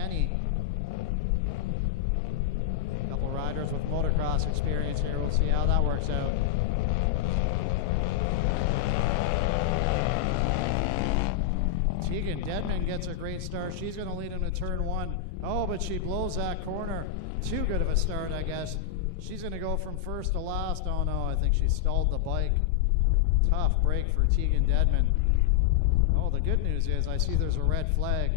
Kenny. A couple riders with motocross experience here. We'll see how that works out. Tegan Dedman gets a great start. She's going to lead him to turn 1. Oh, but she blows that corner. Too good of a start, I guess. She's going to go from first to last. Oh no, I think she stalled the bike. Tough break for Tegan Dedman. Oh, the good news is I see there's a red flag.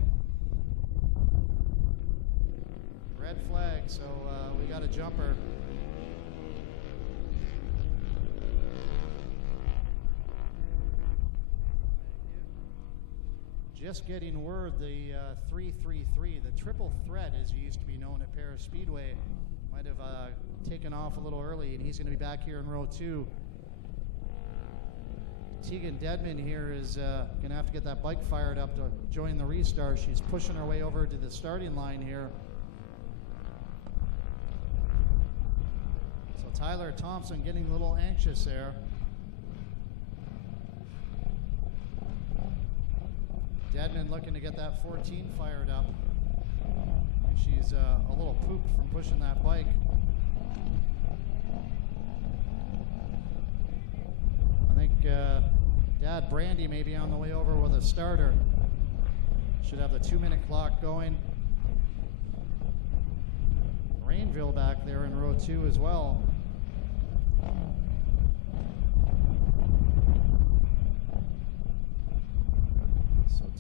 Red flag, so we got a jumper. Just getting word, the 333, the triple threat as it used to be known at Paris Speedway, might have taken off a little early, and he's going to be back here in row 2. Tegan Dedman here is going to have to get that bike fired up to join the restart. She's pushing her way over to the starting line here. So Tyler Thompson getting a little anxious there. Dedman looking to get that 14 fired up. She's a little pooped from pushing that bike. I think Dad Brandy may be on the way over with a starter. Should have the 2-minute clock going. Rainville back there in row 2 as well.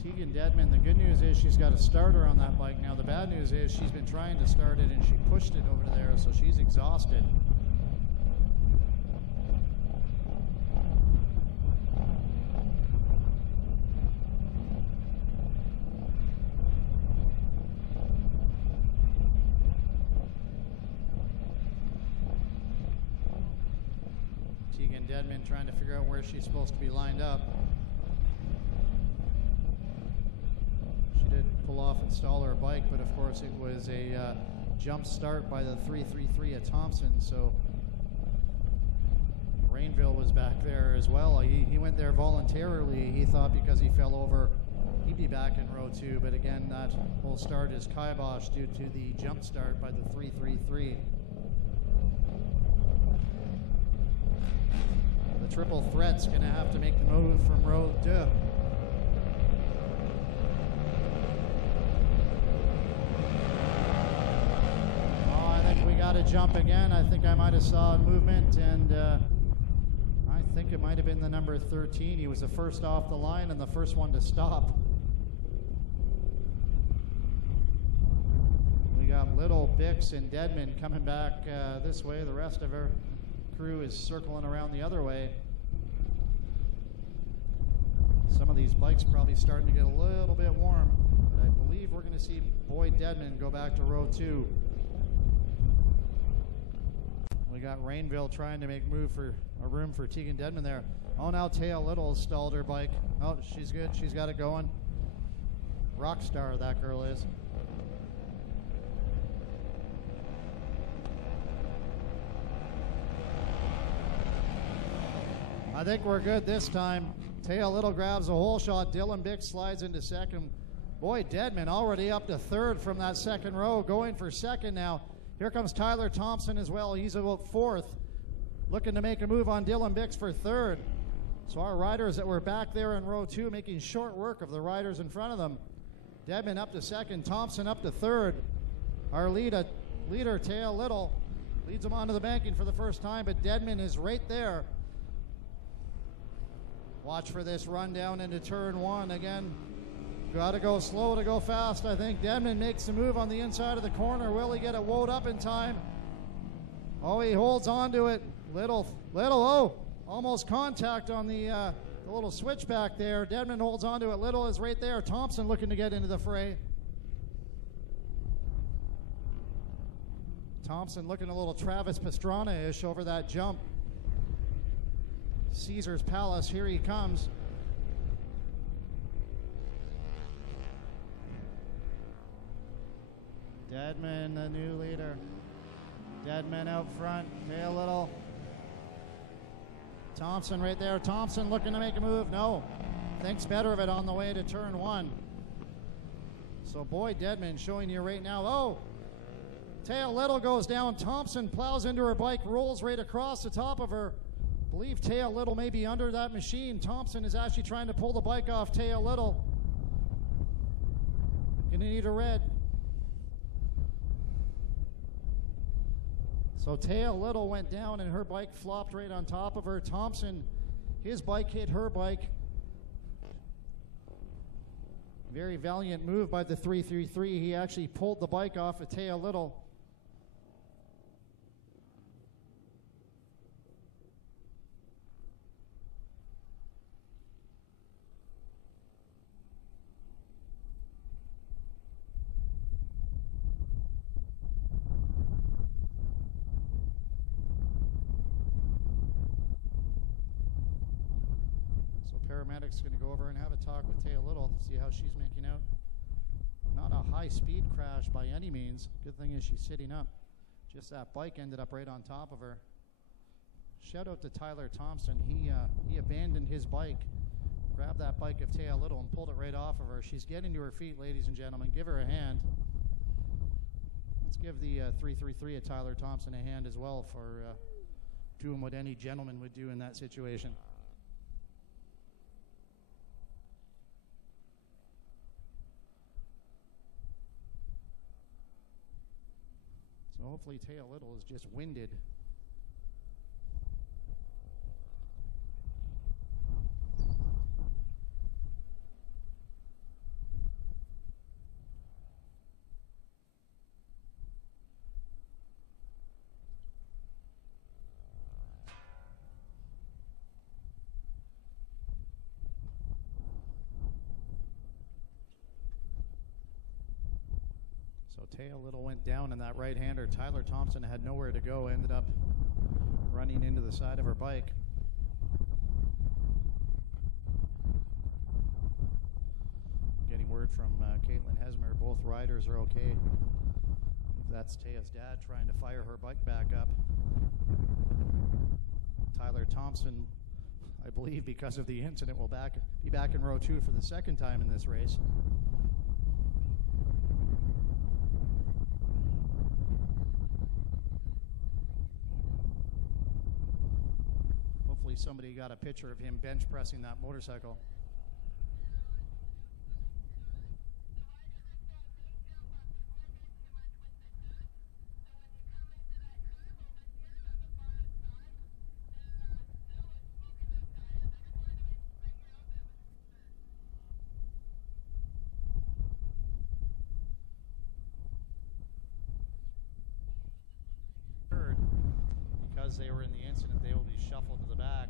Tegan Dedman, the good news is she's got a starter on that bike now. The bad news is she's been trying to start it and she pushed it over there, so she's exhausted. Tegan Dedman trying to figure out where she's supposed to be lined up. Pull off and stall her bike, but of course it was a jump start by the 333 at Thompson, so Rainville was back there as well. He went there voluntarily. He thought because he fell over he'd be back in row 2, but again that whole start is kibosh due to the jump start by the 333. The triple threat's going to have to make the move from row 2. Got to jump again. I think I might have saw a movement, and I think it might have been the number 13. He was the first off the line and the first one to stop. We got Little, Bix, and Dedman coming back this way. The rest of our crew is circling around the other way. Some of these bikes probably starting to get a little bit warm, but I believe we're going to see Boyd Dedman go back to row 2. We got Rainville trying to make move for a room for Tegan Dedman there. Oh, now Taya Little stalled her bike. Oh, she's good. She's got it going. Rock star, that girl is. I think we're good this time. Taya Little grabs a hole shot. Dylan Bix slides into second. Boy, Dedman already up to third from that second row, going for second now. Here comes Tyler Thompson as well. He's about fourth, looking to make a move on Dylan Bix for third. So our riders that were back there in row 2 making short work of the riders in front of them. Dedman up to second, Thompson up to third. Our leader, Taya Little, leads him onto the banking for the first time, but Dedman is right there. Watch for this run down into turn 1 again. Got to go slow to go fast, I think. Dedman makes the move on the inside of the corner. Will he get it woed up in time? Oh, he holds on to it. Little, oh, almost contact on the little switchback there. Dedman holds on to it. Little is right there. Thompson looking to get into the fray. Thompson looking a little Travis Pastrana-ish over that jump. Caesar's Palace, here he comes. Dedman, the new leader. Dedman out front, Tail Little. Thompson right there. Thompson looking to make a move. No. Thinks better of it on the way to turn 1. So Boyd Dedman showing you right now. Oh, Taya Little goes down. Thompson plows into her bike, rolls right across the top of her. I believe Taya Little may be under that machine. Thompson is actually trying to pull the bike off Taya Little. Gonna need a red. So Taya Little went down and her bike flopped right on top of her. Thompson, his bike hit her bike. Very valiant move by the 333. He actually pulled the bike off of Taya Little. Paramedics going to go over and have a talk with Taya Little, see how she's making out. Not a high-speed crash by any means. Good thing is she's sitting up. Just that bike ended up right on top of her. Shout out to Tyler Thompson. He abandoned his bike, grabbed that bike of Taya Little and pulled it right off of her. She's getting to her feet, ladies and gentlemen. Give her a hand. Let's give the 333 of Tyler Thompson a hand as well for doing what any gentleman would do in that situation. So hopefully Taya Little is just winded. Taya Little went down in that right-hander. Tyler Thompson had nowhere to go, ended up running into the side of her bike. Getting word from Caitlin Hesmer, both riders are okay. That's Taya's dad trying to fire her bike back up. Tyler Thompson, I believe because of the incident, will be back in row 2 for the second time in this race. Somebody got a picture of him bench pressing that motorcycle. Because they were in the incident, they will be shuffled to the back.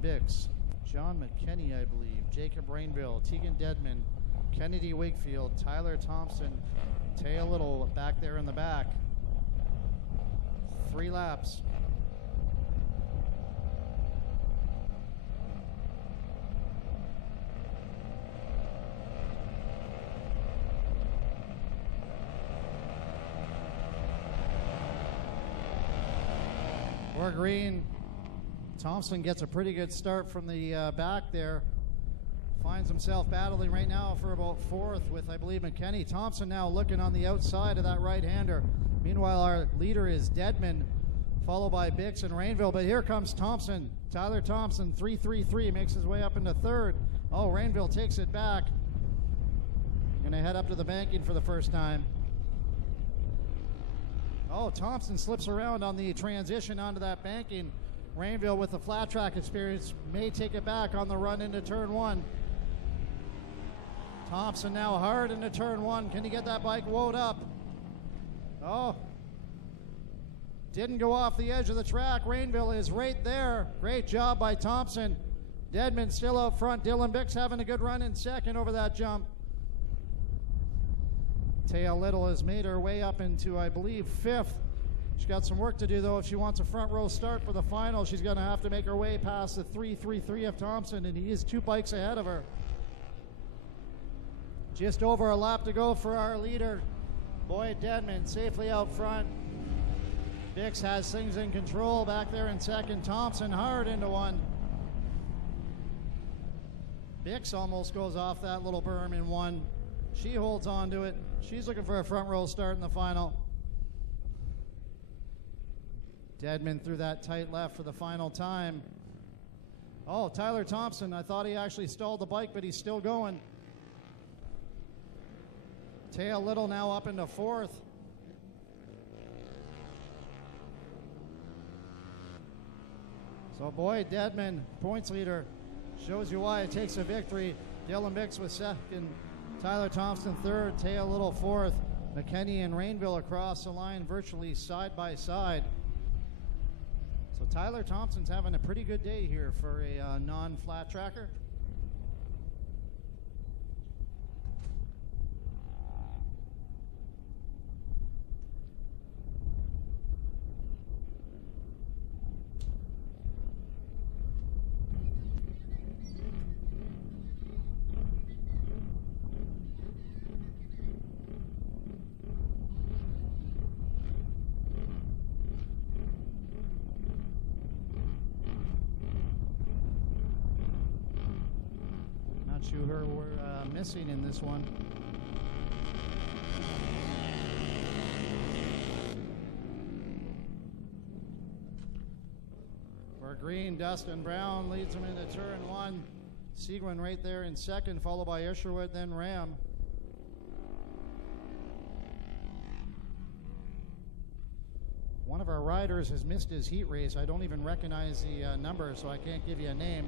Bix, John McKinney, I believe, Jacob Rainville, Tegan Dedman, Kennedy Wakefield, Tyler Thompson, Taya Little back there in the back. 3 laps. Or green. Thompson gets a pretty good start from the back there. Finds himself battling right now for about 4th with, I believe, McKinney. Thompson now looking on the outside of that right-hander. Meanwhile, our leader is Dedman, followed by Bix and Rainville. But here comes Thompson. Tyler Thompson, 333, makes his way up into 3rd. Oh, Rainville takes it back. Going to head up to the banking for the first time. Oh, Thompson slips around on the transition onto that banking. Rainville with the flat track experience may take it back on the run into turn 1. Thompson now hard into turn 1. Can he get that bike woed up? Oh, didn't go off the edge of the track. Rainville is right there. Great job by Thompson. Dedman still out front. Dylan Bix having a good run in 2nd over that jump. Taya Little has made her way up into, I believe, 5th. She's got some work to do, though. If she wants a front row start for the final, she's going to have to make her way past the 333 of Thompson, and he is 2 bikes ahead of her. Just over a lap to go for our leader, Boyd Dedman, safely out front. Bix has things in control back there in second. Thompson hard into one. Bix almost goes off that little berm in one. She holds on to it. She's looking for a front row start in the final. Deadman through that tight left for the final time. Oh, Tyler Thompson, I thought he actually stalled the bike, but he's still going. Tail Little now up into fourth. So Boyd Deadman, points leader, shows you why it takes a victory. Dylan Bix with second, Tyler Thompson third, Tail Little fourth. McKenney and Rainville across the line virtually side by side. So Tyler Thompson's having a pretty good day here for a non-flat tracker. Who we're missing in this one. For green, Dustin Brown leads him into turn one. Seguin right there in second, followed by Isherwood, then Ram. One of our riders has missed his heat race. I don't even recognize the number, so I can't give you a name.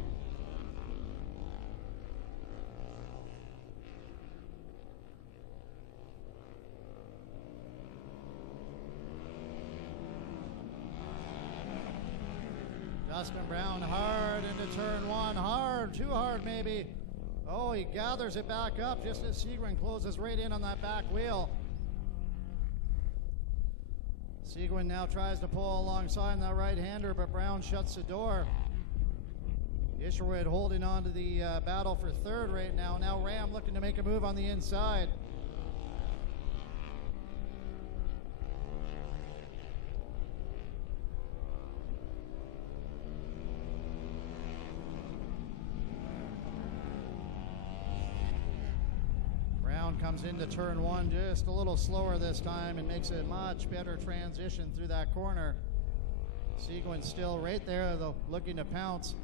Dustin Brown hard into turn one, hard, too hard maybe. Oh, he gathers it back up just as Seguin closes right in on that back wheel. Seguin now tries to pull alongside that right-hander, but Brown shuts the door. Isherwood holding on to the battle for third right now. Now Ram looking to make a move on the inside. Comes into turn one just a little slower this time and makes a much better transition through that corner. Seguin still right there, though, looking to pounce.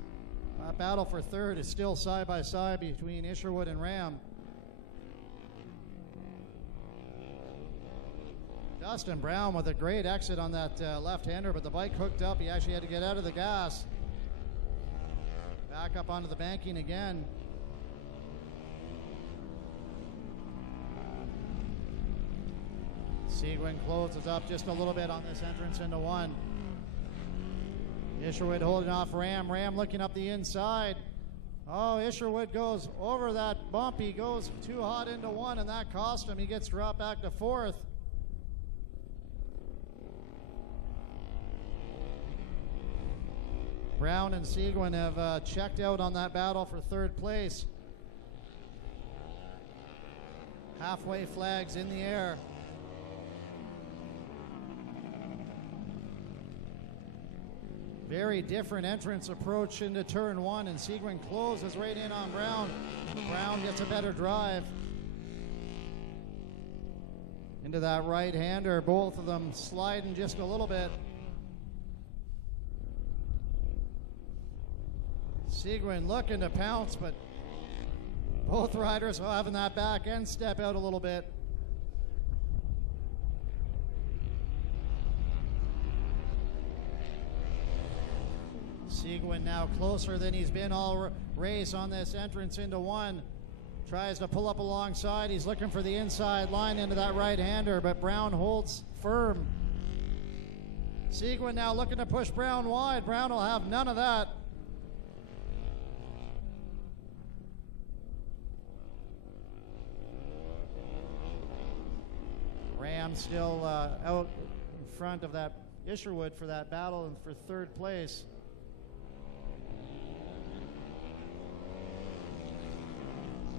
Battle for third is still side by side between Isherwood and Ram. Dustin Brown with a great exit on that left-hander, but the bike hooked up. He actually had to get out of the gas. Back up onto the banking again. Seguin closes up just a little bit on this entrance into one. Isherwood holding off Ram. Ram looking up the inside. Oh, Isherwood goes over that bump. He goes too hot into one, and that cost him. He gets dropped back to fourth. Brown and Seguin have checked out on that battle for third place. Halfway flags in the air. Very different entrance approach into turn one, and Seguin closes right in on Brown. Brown gets a better drive into that right-hander. Both of them sliding just a little bit. Seguin looking to pounce, but both riders are having that back end step out a little bit. Seguin now closer than he's been all race on this entrance into one. Tries to pull up alongside. He's looking for the inside line into that right-hander, but Brown holds firm. Seguin now looking to push Brown wide. Brown will have none of that. Ram still out in front of that Isherwood for that battle and for third place.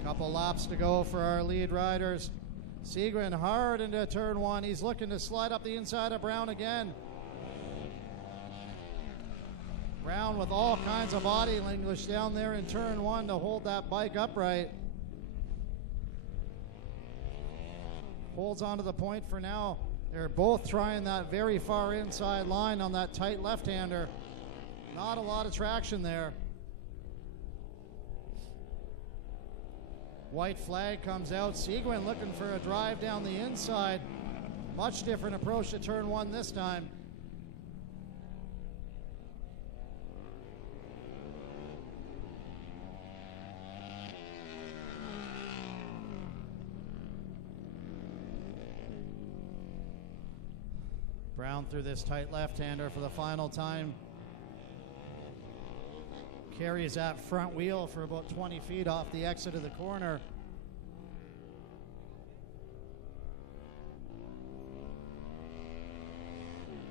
Couple laps to go for our lead riders. Seguin hard into turn one. He's looking to slide up the inside of Brown again. Brown with all kinds of body language down there in turn one to hold that bike upright. Holds onto the point for now. They're both trying that very far inside line on that tight left-hander. Not a lot of traction there. White flag comes out. Seguin looking for a drive down the inside. Much different approach to turn one this time. Brown through this tight left-hander for the final time. Carries that front wheel for about 20 feet off the exit of the corner.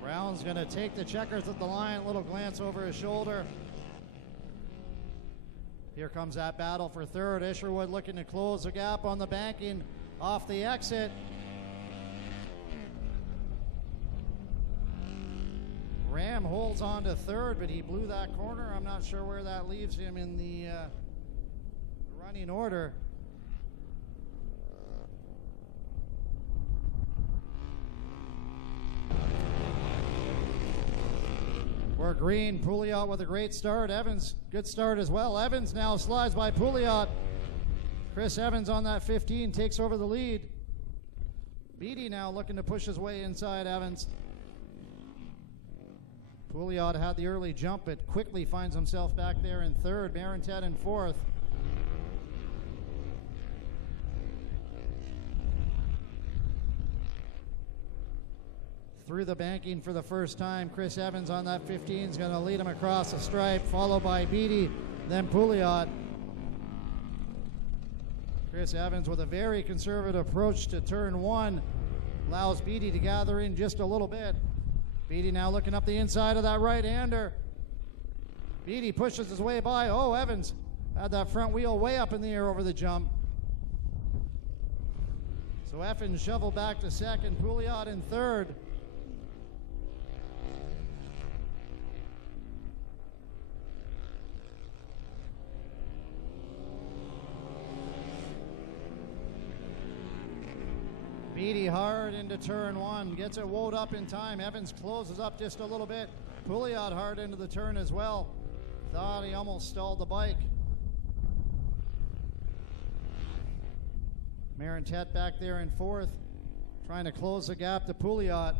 Brown's going to take the checkers at the line, a little glance over his shoulder. Here comes that battle for third. Isherwood looking to close the gap on the banking off the exit. Ram holds on to third, but he blew that corner. I'm not sure where that leaves him in the running order. We're green. Pouliot with a great start. Evans, good start as well. Evans now slides by Pouliot. Chris Evans on that 15 takes over the lead. Beatty now looking to push his way inside Evans. Pouliot had the early jump, but quickly finds himself back there in third. Marintet in fourth. Through the banking for the first time. Chris Evans on that 15 is going to lead him across the stripe, followed by Beatty, then Pouliot. Chris Evans with a very conservative approach to turn one. Allows Beatty to gather in just a little bit. Beatty now looking up the inside of that right-hander. Beatty pushes his way by. Oh, Evans had that front wheel way up in the air over the jump. So Evans shoveled back to second. Pouliot in third. Beatty hard into turn one, gets it woed up in time. Evans closes up just a little bit. Pouliot hard into the turn as well. Thought he almost stalled the bike. Marintet back there in fourth, trying to close the gap to Pouliot.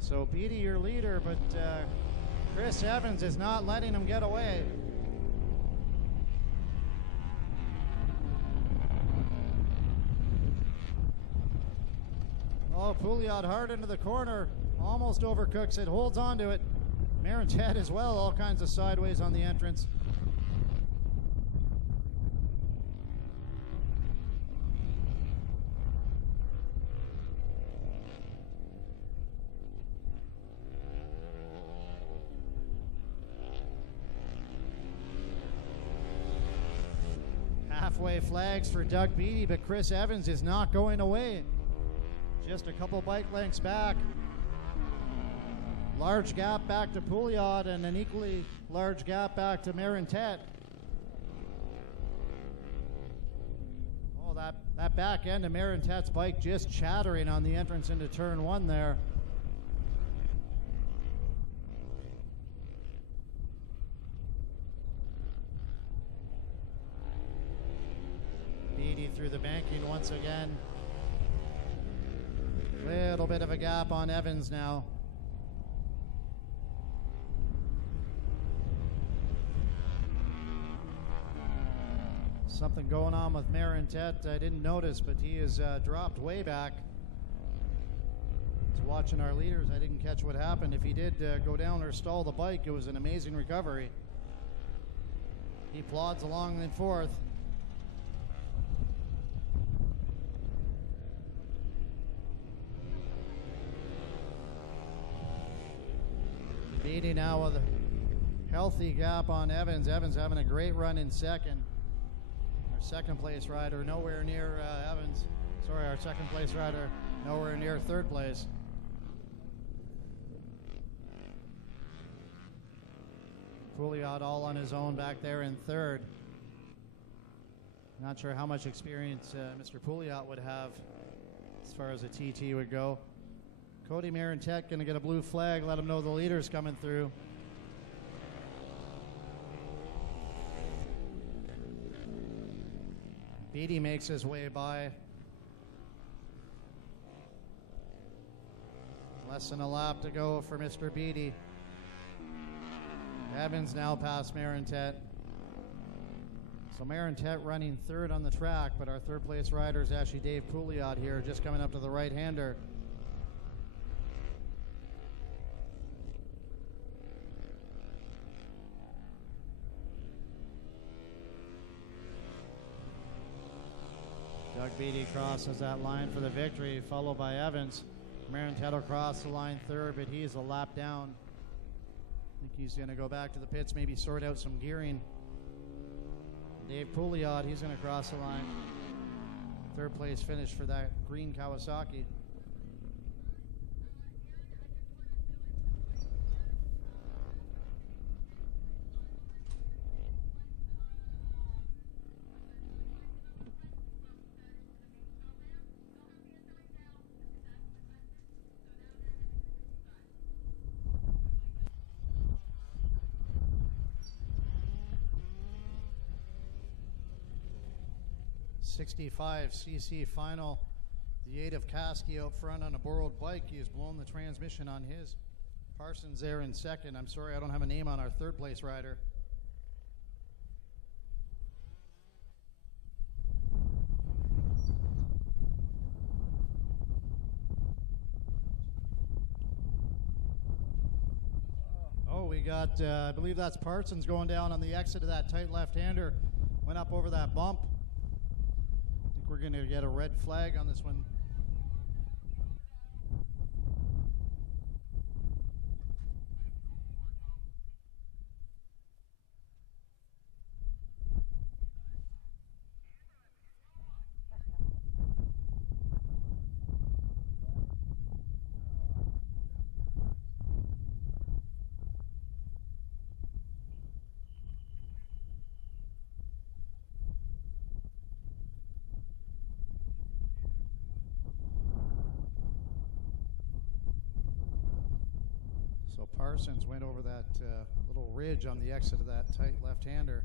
So Beatty your leader, but Chris Evans is not letting him get away. Oh, Pouliot hard into the corner, almost overcooks it, holds on to it. Marintet as well, all kinds of sideways on the entrance. Halfway flags for Doug Beatty, but Chris Evans is not going away. Just a couple bike lengths back. Large gap back to Pouliot and an equally large gap back to Marintet. Oh, that back end of Marintet's bike just chattering on the entrance into turn one there. Beatty through the banking once again. Little bit of a gap on Evans now. Something going on with Marintet. I didn't notice, but he is dropped way back. Just watching our leaders, I didn't catch what happened. If he did go down or stall the bike, it was an amazing recovery. He plods along in fourth. Beatty now with a healthy gap on Evans. Evans having a great run in second. Our second place rider nowhere near Evans. Sorry, our second place rider nowhere near third place. Pouliot all on his own back there in third. Not sure how much experience Mr. Pouliot would have as far as a TT would go. Cody Marintet going to get a blue flag, let him know the leader's coming through. Beatty makes his way by. Less than a lap to go for Mr. Beatty. Evans now past Marintet. So Marintet running third on the track, but our third place rider is actually Dave Pouliot here, just coming up to the right-hander. Doug Beatty crosses that line for the victory, followed by Evans. Marintet will cross the line third, but he's a lap down. I think he's going to go back to the pits, maybe sort out some gearing. Dave Pouliot, he's going to cross the line. Third place finish for that green Kawasaki. '65cc final. The 8 of Kasky out front on a borrowed bike. He has blown the transmission on his. Parsons there in second. I'm sorry I don't have a name on our third place rider. Oh, we got, I believe that's Parsons going down on the exit of that tight left-hander. Went up over that bump. We're going to get a red flag on this one. So Parsons went over that little ridge on the exit of that tight left-hander.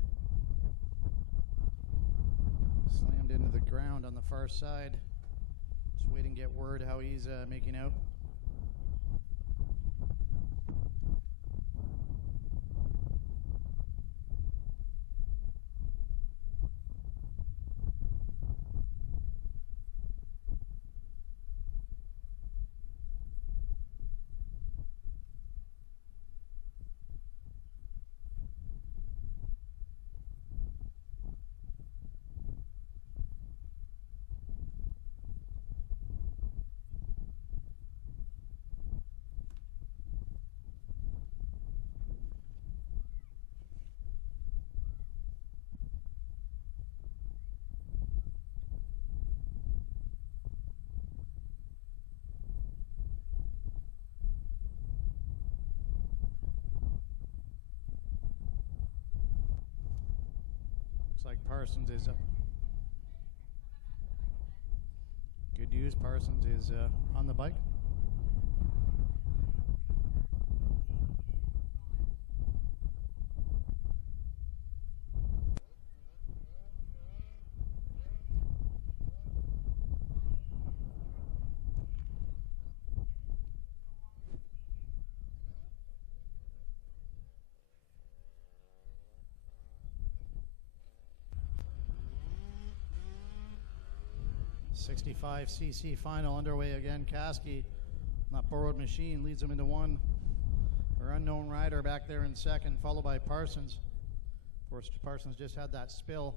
Slammed into the ground on the far side. Just waiting to get word how he's making out. Like Parsons is up. Good news, Parsons is on the bike. '65cc final underway again. Kasky, not borrowed machine, leads him into one. Our unknown rider back there in second, followed by Parsons. Of course, Parsons just had that spill.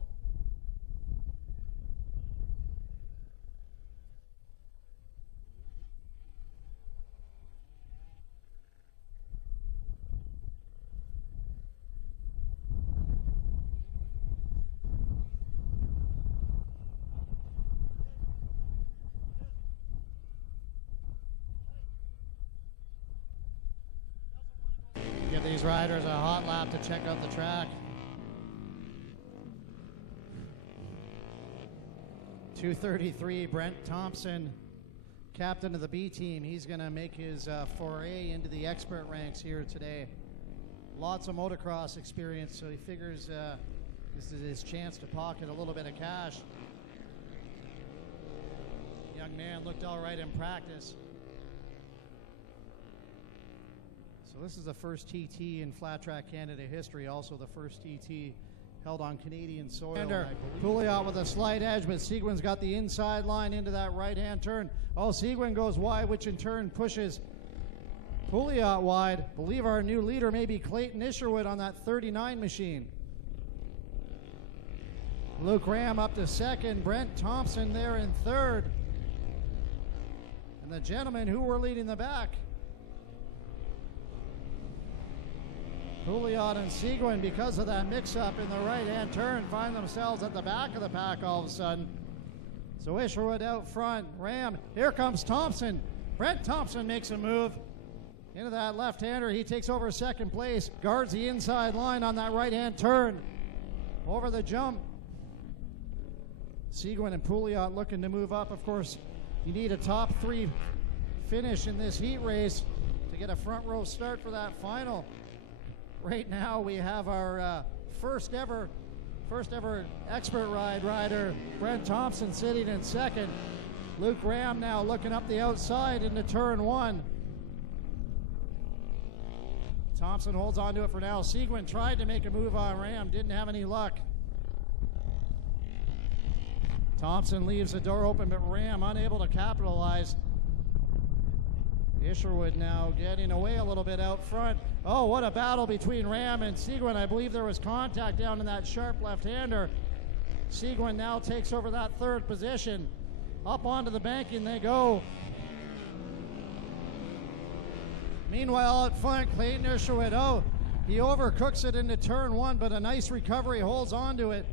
these riders a hot lap to check out the track. 2:33, Brent Thompson, captain of the B team. He's going to make his foray into the expert ranks here today. Lots of motocross experience, so he figures this is his chance to pocket a little bit of cash. Young man looked all right in practice. So this is the first TT in Flat Track Canada history, also the first TT held on Canadian soil. Pouliot with a slight edge, but Seguin's got the inside line into that right-hand turn. Oh, Seguin goes wide, which in turn pushes Pouliot wide. Believe our new leader may be Clayton Isherwood on that 39 machine. Luke Ram up to second, Brent Thompson there in third. And the gentlemen who were leading the back, Pouliot and Seguin, because of that mix-up in the right-hand turn, find themselves at the back of the pack all of a sudden. So Isherwood out front, Ram, here comes Thompson. Brent Thompson makes a move into that left-hander. He takes over second place, guards the inside line on that right-hand turn. Over the jump. Seguin and Pouliot looking to move up. Of course, you need a top three finish in this heat race to get a front row start for that final. Right now we have our first ever expert ride rider, Brent Thompson, sitting in second. Luke Ram now looking up the outside into turn one. Thompson holds on to it for now. Seguin tried to make a move on Ram, didn't have any luck. Thompson leaves the door open, but Ram unable to capitalize. Isherwood now getting away a little bit out front. Oh, what a battle between Ram and Seguin. I believe there was contact down in that sharp left-hander. Seguin now takes over that third position. Up onto the banking they go. Meanwhile, out front, Clayton Isherwood, he overcooks it into turn one, but a nice recovery, holds on to it.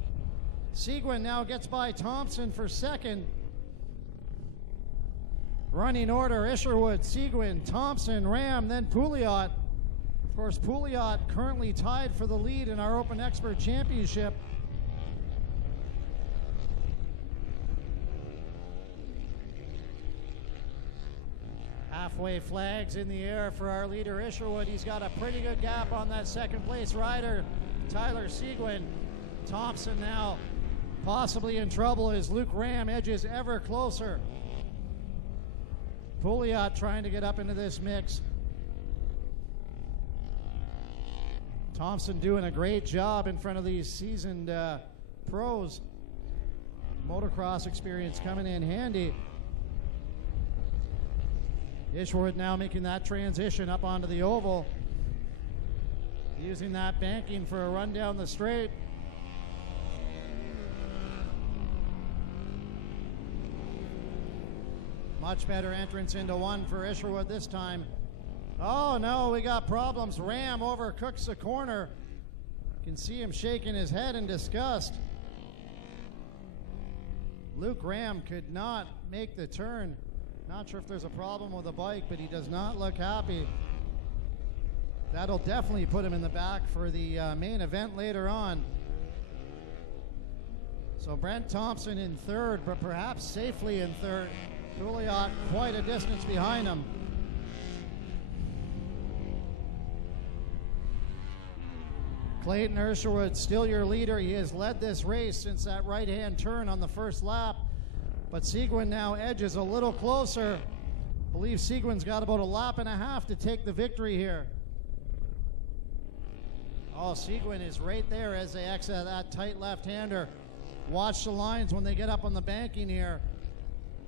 Seguin now gets by Thompson for second. Running order, Isherwood, Seguin, Thompson, Ram, then Pouliot. Of course, Pouliot currently tied for the lead in our Open Expert Championship. Halfway flags in the air for our leader, Isherwood. He's got a pretty good gap on that second place rider, Tyler Seguin. Thompson now possibly in trouble as Luke Ram edges ever closer. Pouliot trying to get up into this mix. Thompson doing a great job in front of these seasoned pros. Motocross experience coming in handy. Isherwood now making that transition up onto the oval. Using that banking for a run down the straight. Much better entrance into one for Isherwood this time. Oh no, we got problems. Ram overcooks the corner. You can see him shaking his head in disgust. Luke Ram could not make the turn. Not sure if there's a problem with the bike, but he does not look happy. That'll definitely put him in the back for the main event later on. So Brent Thompson in third, but perhaps safely in third. Pouliot quite a distance behind him. Clayton Isherwood still your leader. He has led this race since that right-hand turn on the first lap. But Seguin now edges a little closer. I believe Seguin's got about a lap and a half to take the victory here. Oh, Seguin is right there as they exit that tight left-hander. Watch the lines when they get up on the banking here.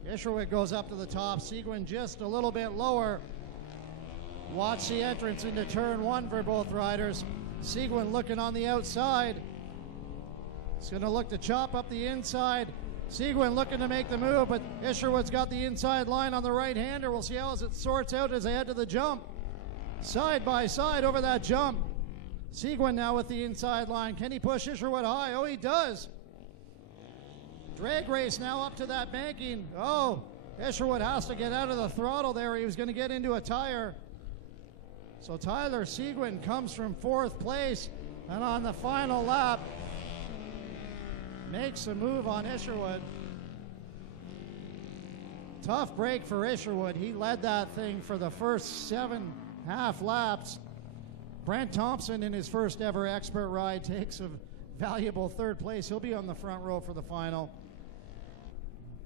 Isherwood goes up to the top. Seguin just a little bit lower. Watch the entrance into turn one for both riders. Seguin looking on the outside. He's going to look to chop up the inside. Seguin looking to make the move, but Isherwood's got the inside line on the right-hander. We'll see how it sorts out as they head to the jump. Side by side over that jump. Seguin now with the inside line. Can he push Isherwood high? Oh, he does. Drag race now up to that banking. Oh, Isherwood has to get out of the throttle there. He was going to get into a tire. So Tyler Seguin comes from 4th place, and on the final lap, makes a move on Isherwood. Tough break for Isherwood. He led that thing for the first 7.5 laps. Brent Thompson, in his first ever expert ride, takes a valuable 3rd place. He'll be on the front row for the final.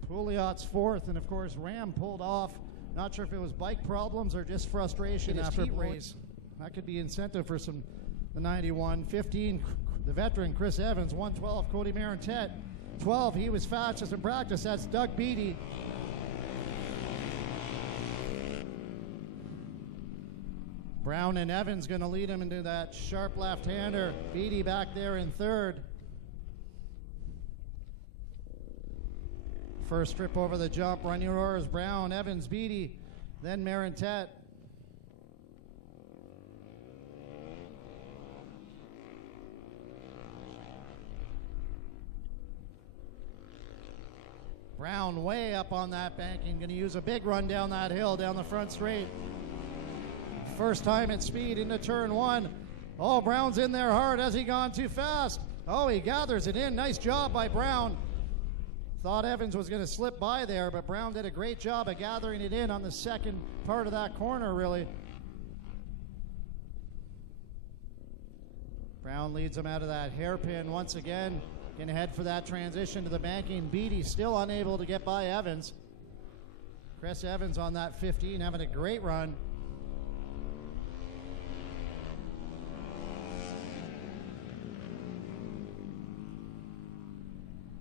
Pouliot's 4th, and of course Ram pulled off. Not sure if it was bike problems or just frustration after heat race. That could be incentive for the 91. 15, the veteran Chris Evans. 112, Cody Marentet. 12, he was fastest in practice. That's Doug Beattie. Brown and Evans going to lead him into that sharp left-hander. Beattie back there in 3rd. First trip over the jump. Running orders: Brown, Evans, Beattie, then Marentet. Brown way up on that banking, going to use a big run down that hill, down the front straight. First time at speed into turn 1. Oh, Brown's in there hard. Has he gone too fast? Oh, he gathers it in. Nice job by Brown. Thought Evans was going to slip by there, but Brown did a great job of gathering it in on the second part of that corner, really. Brown leads him out of that hairpin once again. Going to head for that transition to the banking. Beattie still unable to get by Evans. Chris Evans on that 15 having a great run.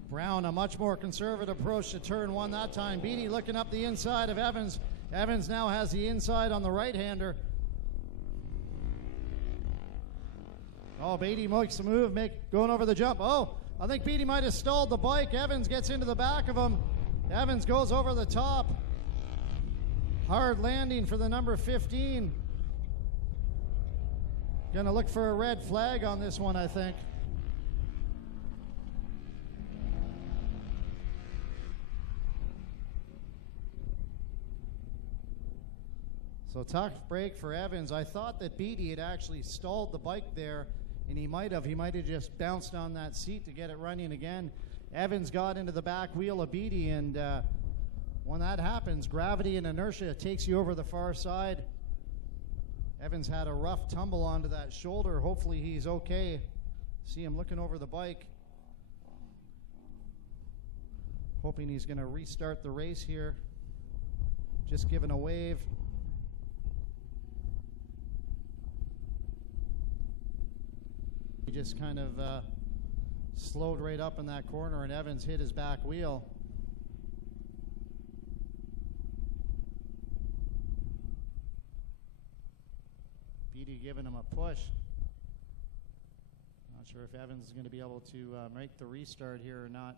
Brown, a much more conservative approach to turn 1 that time. Beattie looking up the inside of Evans. Evans now has the inside on the right-hander. Oh, Beattie makes the move, going over the jump. Oh, I think Beattie might have stalled the bike. Evans gets into the back of him. Evans goes over the top. Hard landing for the number 15. Gonna look for a red flag on this one, I think. So tough break for Evans. I thought that Beattie had actually stalled the bike there, and he might have just bounced on that seat to get it running again. Evans got into the back wheel of Beattie, and when that happens, gravity and inertia takes you over the far side. Evans had a rough tumble onto that shoulder. Hopefully he's okay. See him looking over the bike. Hoping he's going to restart the race here. Just giving a wave. He just kind of slowed right up in that corner, and Evans hit his back wheel. Beattie giving him a push. Not sure if Evans is going to be able to make the restart here or not.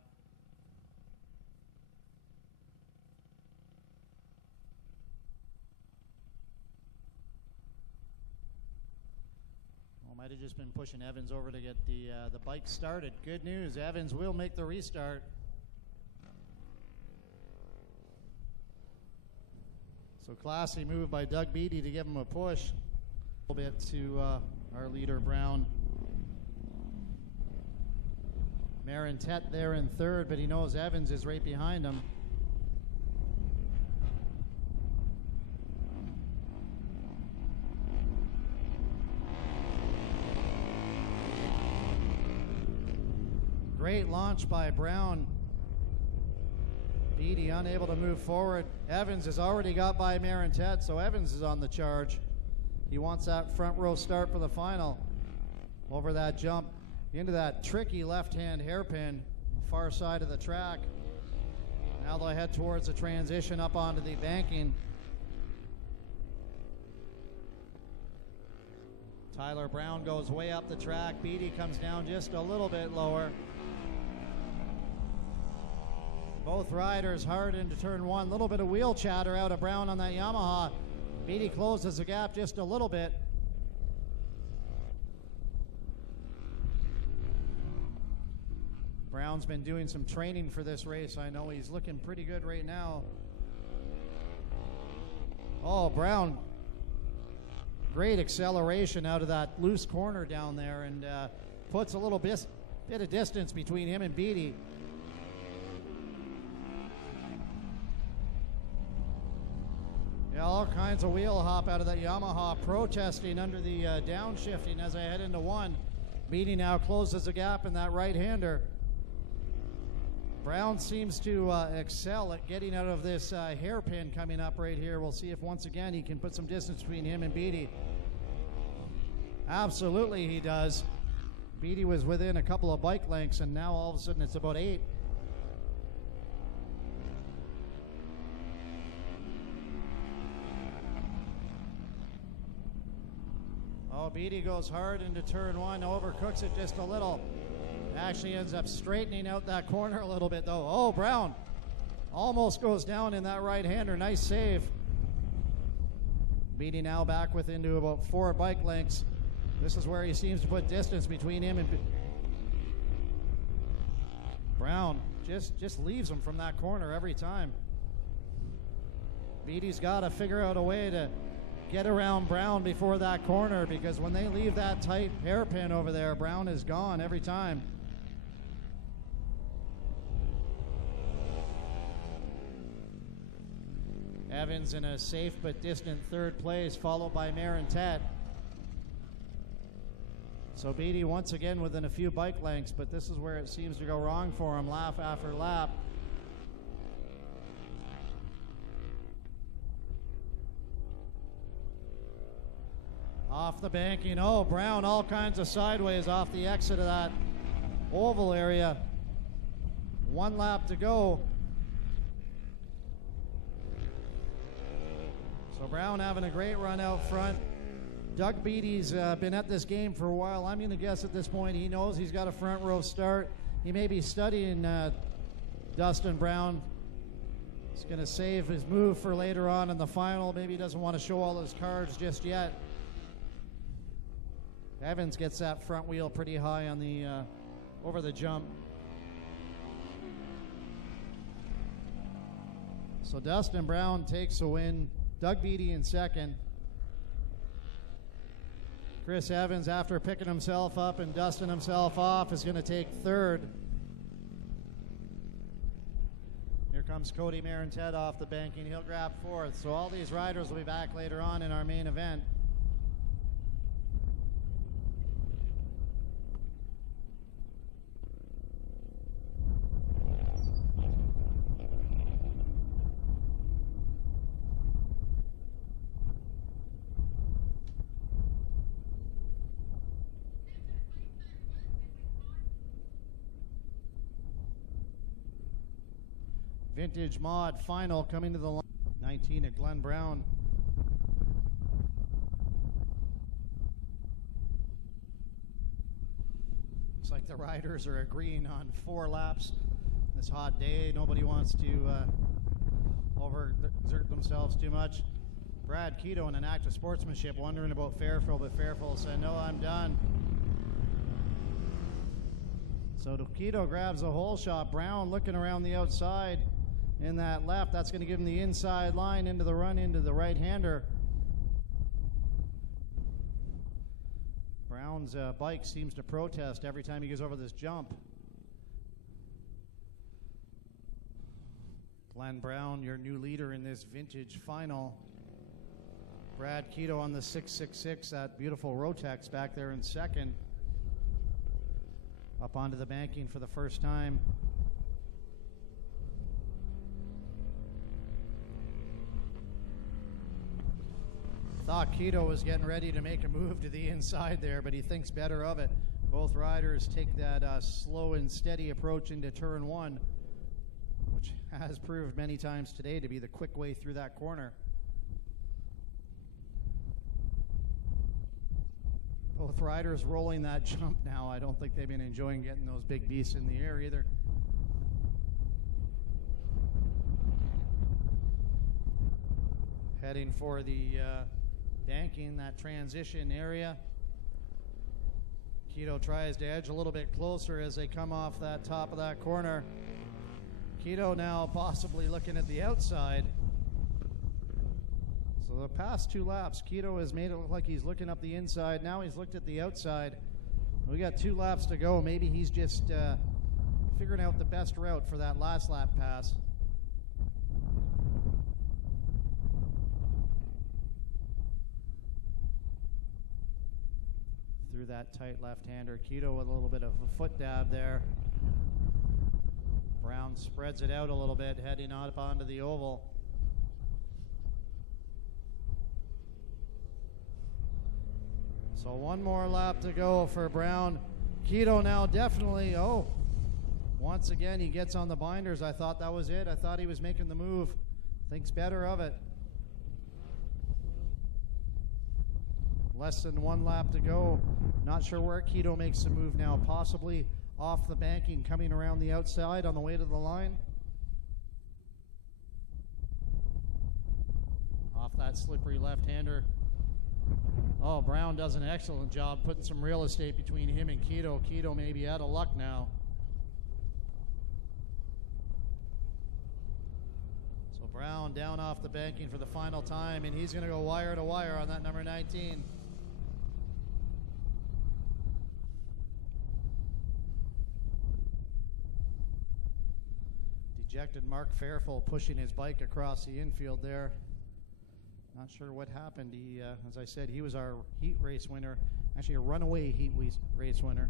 Might have just been pushing Evans over to get the bike started. Good news, Evans will make the restart. So classy move by Doug Beattie to give him a push. A little bit to our leader, Brown. Marentet there in 3rd, but he knows Evans is right behind him. Great launch by Brown. Beattie unable to move forward. Evans has already got by Marentet, so Evans is on the charge. He wants that front row start for the final. Over that jump into that tricky left-hand hairpin, far side of the track. Now they'll head towards the transition up onto the banking. Tyler Brown goes way up the track. Beattie comes down just a little bit lower. Both riders hard into turn 1. A little bit of wheel chatter out of Brown on that Yamaha. Beattie closes the gap just a little bit. Brown's been doing some training for this race. I know he's looking pretty good right now. Oh, Brown great acceleration out of that loose corner down there, and puts a little bit of distance between him and Beatty. Yeah, all kinds of wheel hop out of that Yamaha, protesting under the downshifting as I head into one. Beatty now closes the gap in that right-hander. Brown seems to excel at getting out of this hairpin coming up right here. We'll see if once again he can put some distance between him and Beatty. Absolutely he does. Beatty was within a couple of bike lengths, and now all of a sudden it's about 8. Oh, Beatty goes hard into turn 1, overcooks it just a little. Actually ends up straightening out that corner a little bit, though. Oh, Brown almost goes down in that right-hander. Nice save. Beatty now back into about 4 bike lengths. This is where he seems to put distance between him and Brown. Just leaves him from that corner every time. Beatty's got to figure out a way to get around Brown before that corner, because when they leave that tight hairpin over there, Brown is gone every time. Evans in a safe but distant 3rd place, followed by Marintet. So Beatty once again within a few bike lengths, but this is where it seems to go wrong for him lap after lap. Off the banking. Oh, Brown all kinds of sideways off the exit of that oval area. 1 lap to go. So Brown having a great run out front. Doug Beatty's been at this game for a while. I'm going to guess at this point he knows he's got a front row start. He may be studying Dustin Brown. He's going to save his move for later on in the final. Maybe he doesn't want to show all his cards just yet. Evans gets that front wheel pretty high on the over the jump. So Dustin Brown takes a win. Doug Beatty in 2nd. Chris Evans, after picking himself up and dusting himself off, is going to take 3rd. Here comes Cody Marintet off the banking. He'll grab 4th. So all these riders will be back later on in our main event. Vintage Mod final coming to the line. 19 at Glenn Brown. Looks like the riders are agreeing on 4 laps this hot day. Nobody wants to overexert themselves too much. Brad Keto in an act of sportsmanship wondering about Fairfield, but Fairfield said, no, I'm done. So Keto grabs a hole shot. Brown looking around the outside. In that left, that's going to give him the inside line into the run into the right-hander. Brown's bike seems to protest every time he goes over this jump. Glenn Brown, your new leader in this vintage final. Brad Keto on the 666, that beautiful Rotex back there in 2nd. Up onto the banking for the first time. Thought Keto was getting ready to make a move to the inside there, but he thinks better of it. Both riders take that slow and steady approach into turn 1, which has proved many times today to be the quick way through that corner. Both riders rolling that jump now. I don't think they've been enjoying getting those big beasts in the air either. Heading for the banking, that transition area. Keto tries to edge a little bit closer as they come off that top of that corner. Keto now possibly looking at the outside. So the past 2 laps, Keto has made it look like he's looking up the inside. Now he's looked at the outside. We got 2 laps to go. Maybe he's just figuring out the best route for that last lap pass. Through that tight left-hander. Keto with a little bit of a foot dab there. Brown spreads it out a little bit, heading up onto the oval. So 1 more lap to go for Brown. Keto now definitely, once again he gets on the binders. I thought that was it. I thought he was making the move. Thinks better of it. Less than 1 lap to go. Not sure where Keto makes the move now. Possibly off the banking, coming around the outside on the way to the line. Off that slippery left-hander. Oh, Brown does an excellent job putting some real estate between him and Keto. Keto may be out of luck now. So Brown down off the banking for the final time, and he's going to go wire to wire on that number 19. Dejected Mark Fairfull pushing his bike across the infield there. Not sure what happened. He, as I said, he was our heat race winner. Actually, a runaway heat race winner.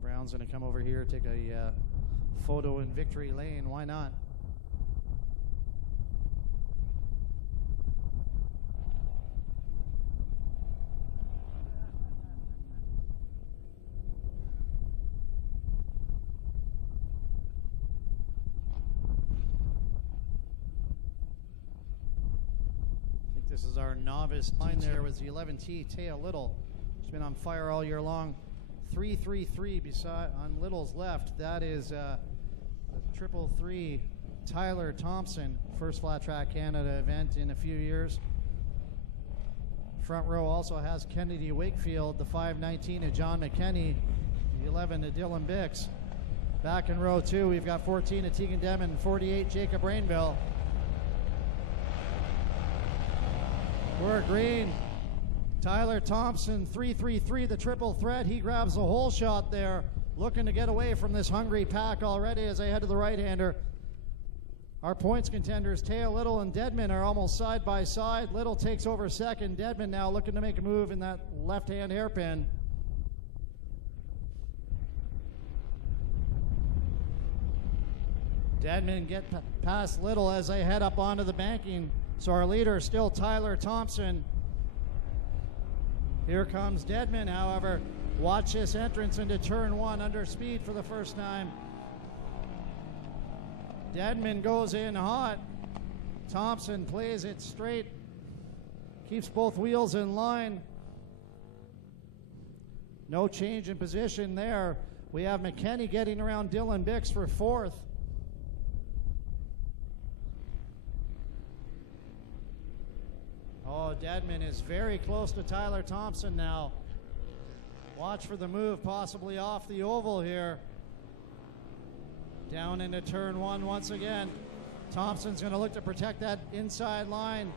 Brown's going to come over here, take a photo in victory lane. Why not? This is our novice line there with the 11T, Taya Little. She's been on fire all year long. 333 beside on Little's left. That is the 333 Tyler Thompson, first Flat Track Canada event in a few years. Front row also has Kennedy Wakefield, the 519 of John McKenney, the 11 of Dylan Bix. Back in row 2, we've got 14 of Tegan Demon, 48 Jacob Rainville. We're green. Tyler Thompson, 333, the triple threat. He grabs the whole shot there, looking to get away from this hungry pack already as they head to the right-hander. Our points contenders, Taya Little and Deadman, are almost side by side. Little takes over second. Deadman now looking to make a move in that left-hand hairpin. Deadman get past Little as they head up onto the banking. So our leader is still Tyler Thompson. Here comes Deadman, however. Watch this entrance into turn 1 under speed for the first time. Deadman goes in hot. Thompson plays it straight. Keeps both wheels in line. No change in position there. We have McKenney getting around Dylan Bix for 4th. Oh, Deadman is very close to Tyler Thompson now. Watch for the move, possibly off the oval here. Down into turn 1 once again. Thompson's going to look to protect that inside line.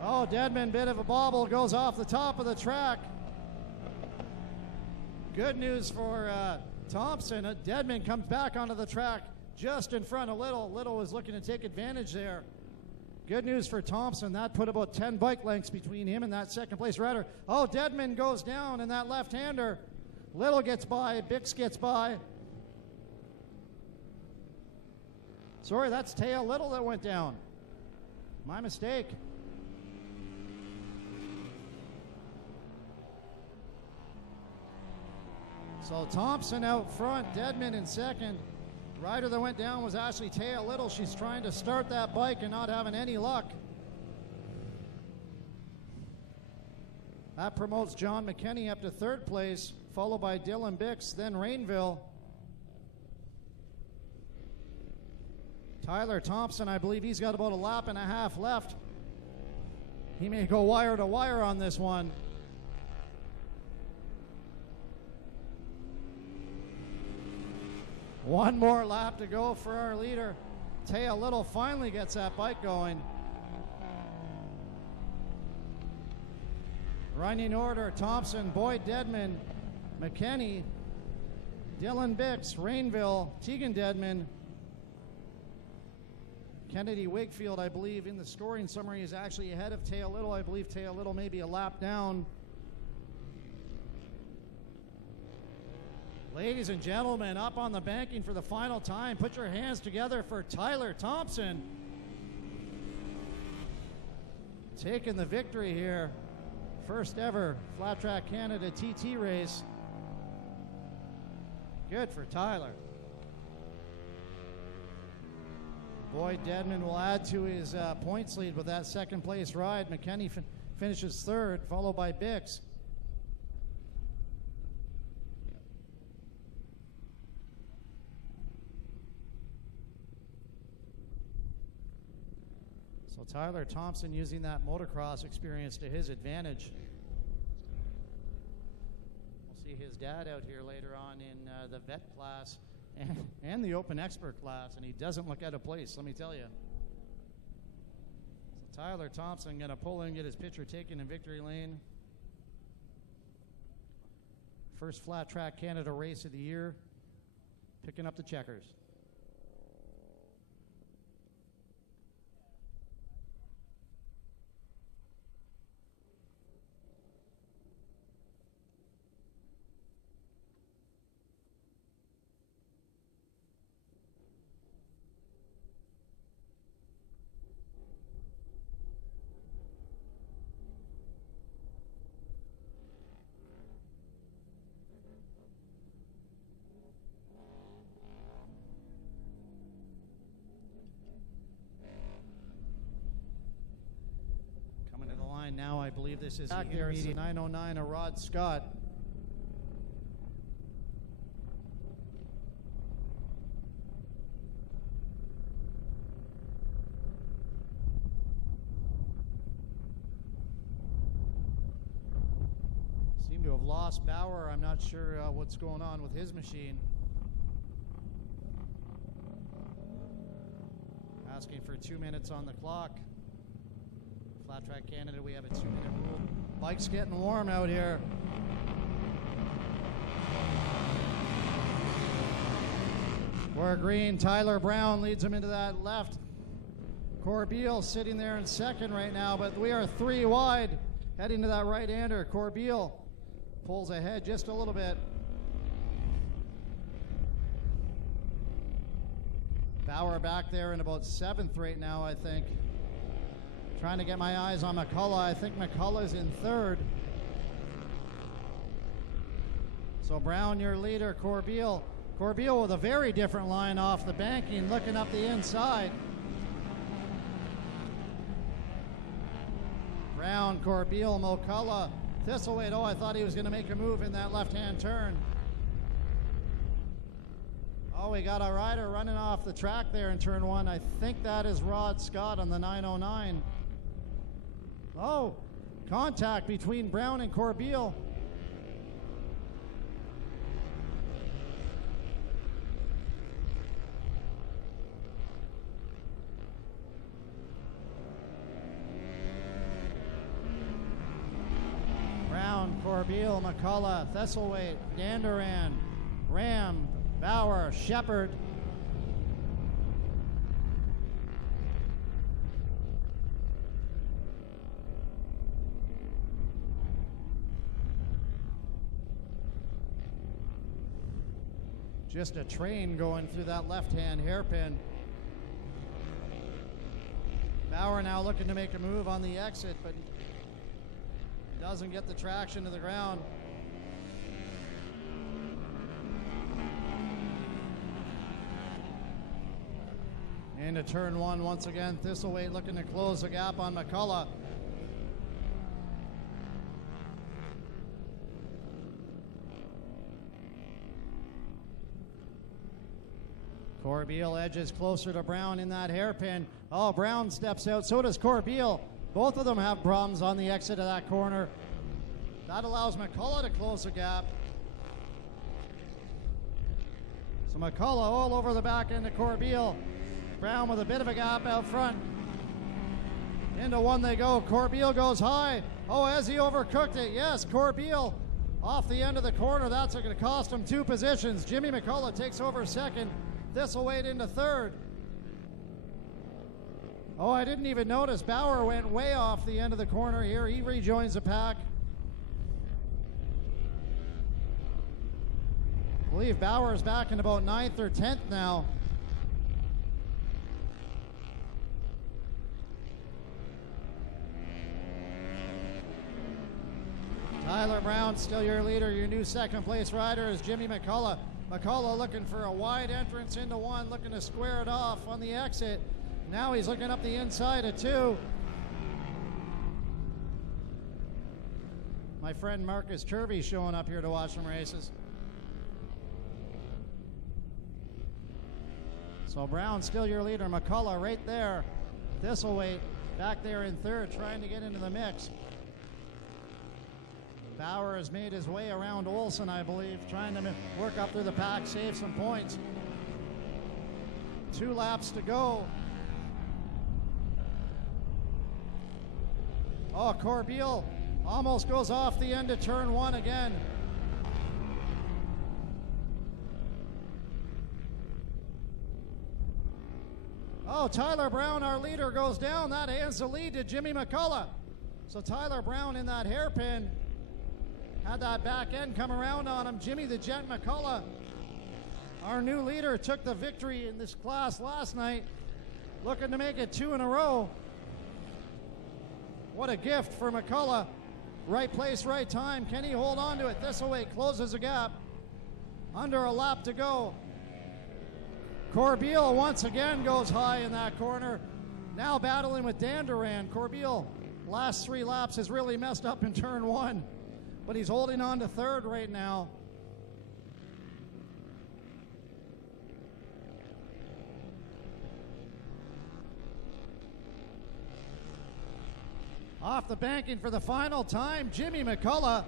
Oh, Deadman, bit of a bobble, goes off the top of the track. Good news for Thompson. Deadman comes back onto the track just in front of Little. Little was looking to take advantage there. Good news for Thompson. That put about 10 bike lengths between him and that second place rider. Oh, Deadman goes down in that left-hander. Little gets by, Bix gets by. Sorry, that's Taya Little that went down. My mistake. So Thompson out front, Deadman in second. Rider that went down was actually Taya Little. She's trying to start that bike and not having any luck. That promotes John McKenney up to 3rd place, followed by Dylan Bix, then Rainville. Tyler Thompson, I believe he's got about a lap and a half left. He may go wire to wire on this one. One more lap to go for our leader. Taya Little finally gets that bike going. Running order: Thompson, Boyd Dedman, McKenney, Dylan Bix, Rainville, Tegan Dedman. Kennedy Wakefield, I believe, in the scoring summary is actually ahead of Taya Little. I believe Taya Little may be a lap down. Ladies and gentlemen, up on the banking for the final time. Put your hands together for Tyler Thompson. Taking the victory here. First ever Flat Track Canada TT race. Good for Tyler. Boyd Dedman will add to his points lead with that second place ride. McKenney finishes third, followed by Bix. So Tyler Thompson using that motocross experience to his advantage. We'll see his dad out here later on in the vet class and the open expert class, and he doesn't look out of place, let me tell you. So Tyler Thompson going to pull in, get his picture taken in victory lane. First Flat Track Canada race of the year, picking up the checkers. Now I believe this is back there. It's 909, a Rod Scott. Seem to have lost Bauer. I'm not sure what's going on with his machine. Asking for 2 minutes on the clock. Flat Track Canada, we have a 2-minute rule. Bike's getting warm out here. We're green. Tyler Brown leads him into that left. Corbeil sitting there in second right now, but we are 3 wide heading to that right-hander. Corbeil pulls ahead just a little bit. Bauer back there in about 7th right now, I think. Trying to get my eyes on McCullough. I think McCullough's in 3rd. So Brown, your leader. Corbeil with a very different line off the banking, looking up the inside. Brown, Corbeil, McCullough, Thistlethwaite. Oh, I thought he was going to make a move in that left-hand turn. Oh, we got a rider running off the track there in turn 1. I think that is Rod Scott on the 909. Oh, contact between Brown and Corbeil. Brown, Corbeil, McCullough, Thistlethwaite, Danduran, Ram, Bauer, Shepard. Just a train going through that left-hand hairpin. Bauer now looking to make a move on the exit, but doesn't get the traction to the ground. Into turn 1 once again. Thistlethwaite looking to close the gap on McCullough. Corbeil edges closer to Brown in that hairpin. Oh, Brown steps out. So does Corbeil. Both of them have problems on the exit of that corner. That allows McCullough to close the gap. So McCullough all over the back end of Corbeil. Brown with a bit of a gap out front. Into one they go. Corbeil goes high. Oh, has he overcooked it? Yes, Corbeil off the end of the corner. That's going to cost him 2 positions. Jimmy McCullough takes over second. Thistlethwaite into third. Oh, I didn't even notice. Bauer went way off the end of the corner here. He rejoins the pack. I believe Bauer is back in about 9th or 10th now. Tyler Brown, still your leader. Your new second place rider is Jimmy McCullough. McCullough looking for a wide entrance into one, looking to square it off on the exit. Now he's looking up the inside of 2. My friend Marcus Turvey showing up here to watch some races. So Brown still your leader. McCullough right there. Thistlethwaite back there in third, trying to get into the mix. Bauer has made his way around Olsen, I believe, trying to work up through the pack, save some points. 2 laps to go. Oh, Corbeil almost goes off the end of turn 1 again. Oh, Tyler Brown, our leader, goes down. That hands the lead to Jimmy McCullough. So Tyler Brown in that hairpin had that back end come around on him. Jimmy the Jet McCullough, our new leader, took the victory in this class last night, looking to make it 2 in a row. What a gift for McCullough. Right place, right time. Can he hold on to it? Thistlethwaite closes the gap. Under a lap to go. Corbeil once again goes high in that corner. Now battling with Danduran. Corbeil, last 3 laps, has really messed up in turn 1. But he's holding on to third right now. Off the banking for the final time, Jimmy McCullough,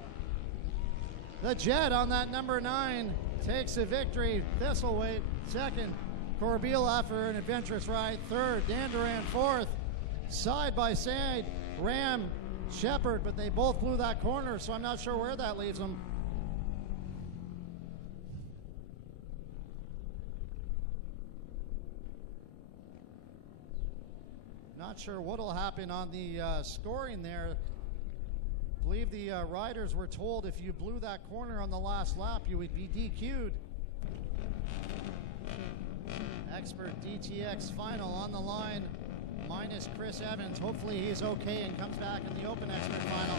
the Jet on that number 9, takes the victory. Thistlethwaite second. Corbeil after an adventurous ride third. Danduran fourth. Side by side, Ram, Shepard, but they both blew that corner, so I'm not sure where that leaves them. Not sure what will happen on the scoring there. I believe the riders were told if you blew that corner on the last lap, you would be DQ'd. Expert DTX final on the line, minus Chris Evans. Hopefully he's okay and comes back in the Open Expert final,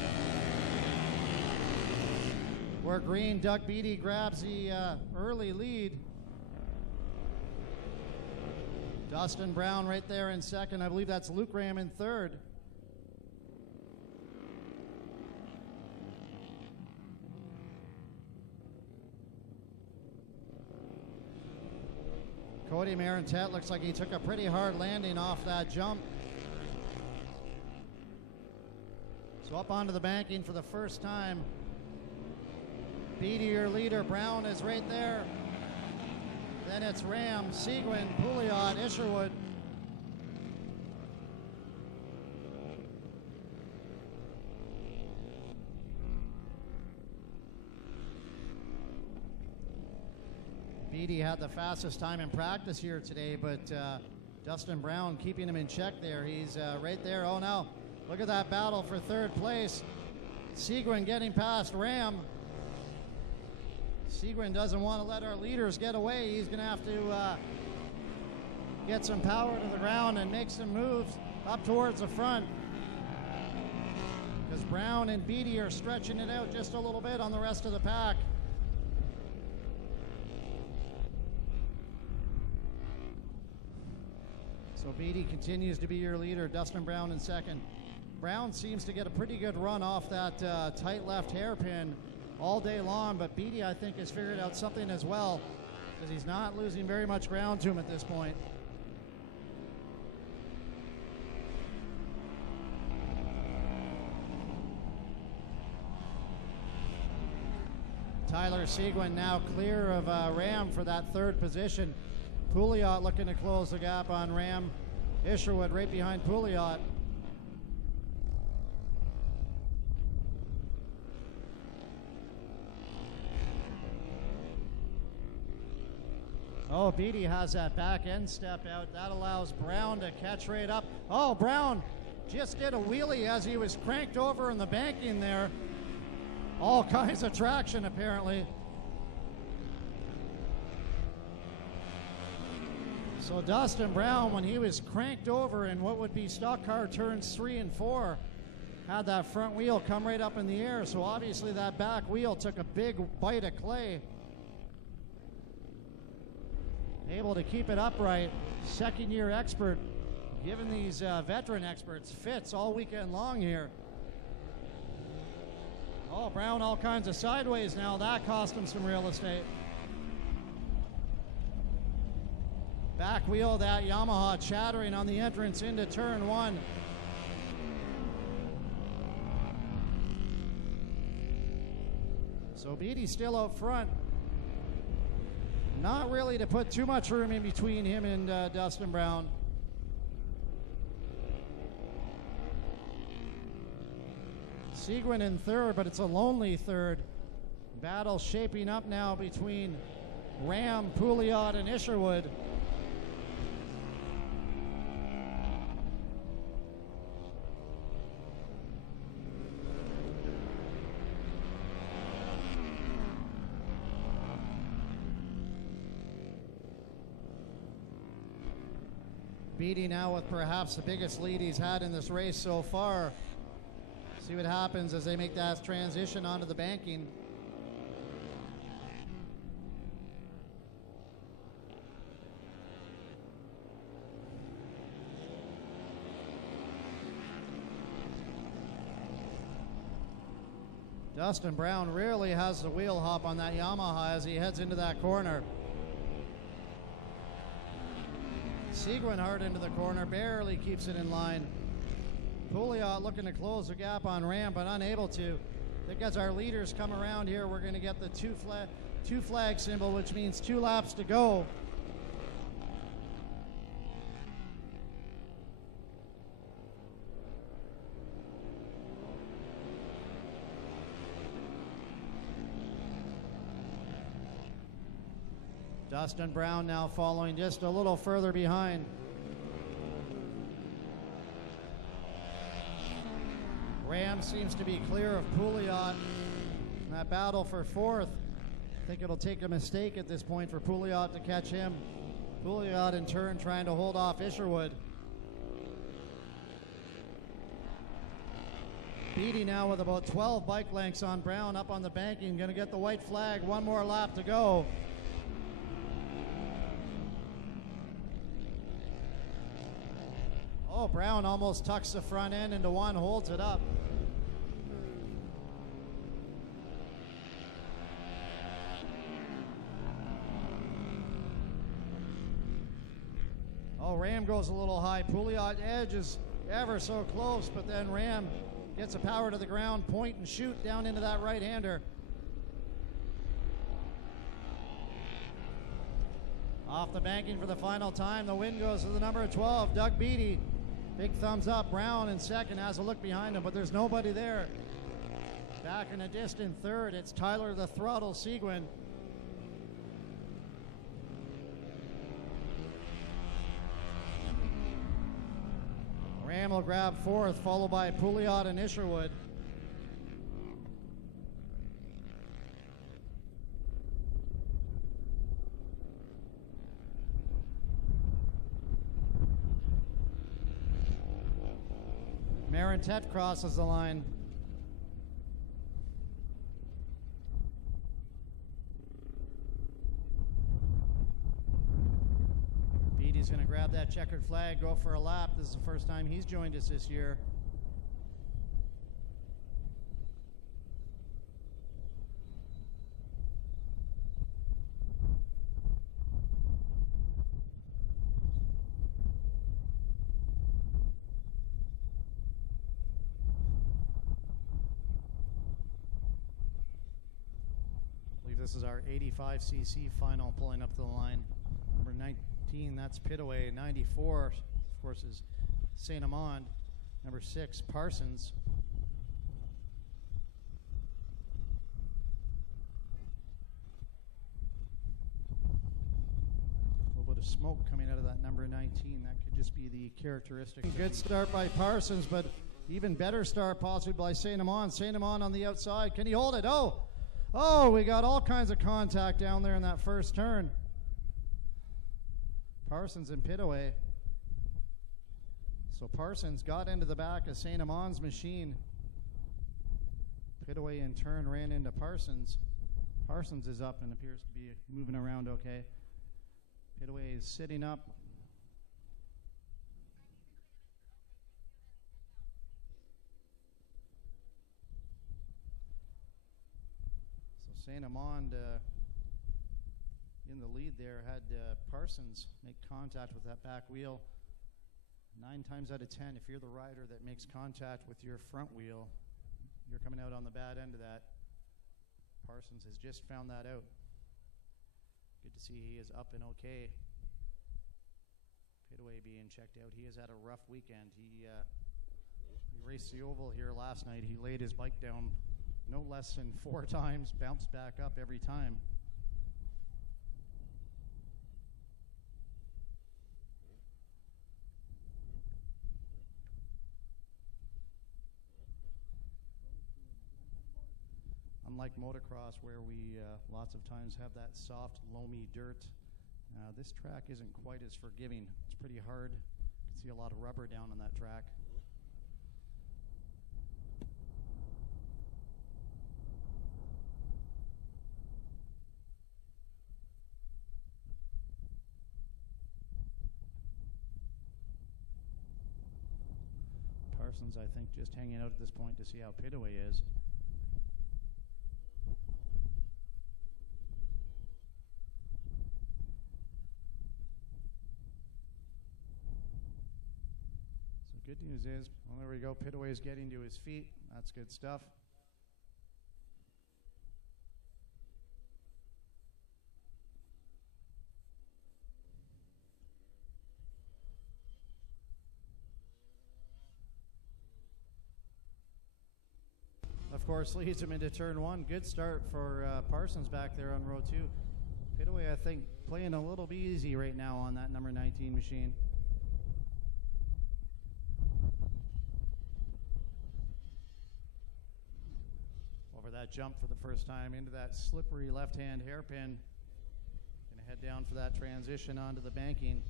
where green Doug Beattie grabs the early lead. Dustin Brown right there in second. I believe that's Luke Ram in third. Cody Marentet looks like he took a pretty hard landing off that jump. So up onto the banking for the first time. Beattie, your leader. Brown is right there. Then it's Ram, Seguin, Pouliot, Isherwood. Beattie had the fastest time in practice here today, but Dustin Brown keeping him in check there. He's right there. Oh, no. Look at that battle for third place. Seguin getting past Ram. Seguin doesn't want to let our leaders get away. He's going to have to get some power to the ground and make some moves up towards the front, because Brown and Beattie are stretching it out just a little bit on the rest of the pack. So Beattie continues to be your leader. Dustin Brown in second. Brown seems to get a pretty good run off that tight left hairpin all day long, but Beattie, I think, has figured out something as well, because he's not losing very much ground to him at this point. Tyler Seguin now clear of Ram for that third position. Pouliot looking to close the gap on Ram. Isherwood right behind Pouliot. Oh, Beatty has that back end step out. That allows Brown to catch right up. Oh, Brown just did a wheelie as he was cranked over in the banking there. All kinds of traction, apparently. So Dustin Brown, when he was cranked over in what would be stock car turns 3 and 4, had that front wheel come right up in the air. So obviously that back wheel took a big bite of clay. Able to keep it upright. Second-year expert, giving these veteran experts fits all weekend long here. Oh, Brown all kinds of sideways now. That cost him some real estate. Back wheel, that Yamaha chattering on the entrance into turn 1. So Beatty's still out front. Not really to put too much room in between him and Dustin Brown. Seguin in third, but it's a lonely third. Battle shaping up now between Ram, Pouliot, and Isherwood. Beatty now with perhaps the biggest lead he's had in this race so far. See what happens as they make that transition onto the banking. Dustin Brown really has the wheel hop on that Yamaha as he heads into that corner. Seguin hard into the corner, barely keeps it in line. Pouliot looking to close the gap on Ram, but unable to. I think as our leaders come around here, we're going to get the two flag symbol, which means 2 laps to go. Dustin Brown now following just a little further behind. Ram seems to be clear of Pouliot. That battle for fourth. I think it'll take a mistake at this point for Pouliot to catch him. Pouliot in turn trying to hold off Isherwood. Beatty now with about 12 bike lengths on Brown up on the banking. Going to get the white flag. One more lap to go. Oh, Brown almost tucks the front end into one, holds it up. Oh, Ram goes a little high. Pouliot edge is ever so close, but then Ram gets a power to the ground, point and shoot down into that right-hander. Off the banking for the final time. The win goes to the number 12, Doug Beatty. Big thumbs up. Brown in second, has a look behind him, but there's nobody there. Back in a distant third, it's Tyler the Throttle Seguin. Ram will grab fourth, followed by Pouliot and Isherwood. Marintet crosses the line. Beatty's going to grab that checkered flag, go for a lap. This is the first time he's joined us this year. this is our 85cc final pulling up to the line. Number 19, that's Pitaway. 94, of course, is St. Amand. Number 6, Parsons. A little bit of smoke coming out of that number 19. That could just be the characteristic. Good start by Parsons, but even better start possibly by St. Amand. St. Amand on the outside. Can he hold it? Oh, we got all kinds of contact down there in that first turn. Parsons and Pitaway. So Parsons got into the back of St. Amand's machine. Pitaway in turn ran into Parsons. Parsons is up and appears to be moving around okay. Pitaway is sitting up. So St. Amand in the lead there had Parsons make contact with that back wheel. 9 times out of 10, if you're the rider that makes contact with your front wheel, you're coming out on the bad end of that. Parsons has just found that out. Good to see he is up and okay. Pitaway being checked out. He has had a rough weekend. He raced the oval here last night. He laid his bike down no less than 4 times, bounced back up every time. Unlike motocross, where we lots of times have that soft, loamy dirt, this track isn't quite as forgiving. It's pretty hard. You can see a lot of rubber down on that track. Parsons, I think, just hanging out at this point to see how Pitaway is. Good news is, well, there we go. Pitaway is getting to his feet. That's good stuff. Of course, leads him into turn 1. Good start for Parsons back there on row 2. Pitaway, I think, playing a little bit easy right now on that number 19 machine. That jump for the first time into that slippery left-hand hairpin. Gonna head down for that transition onto the banking.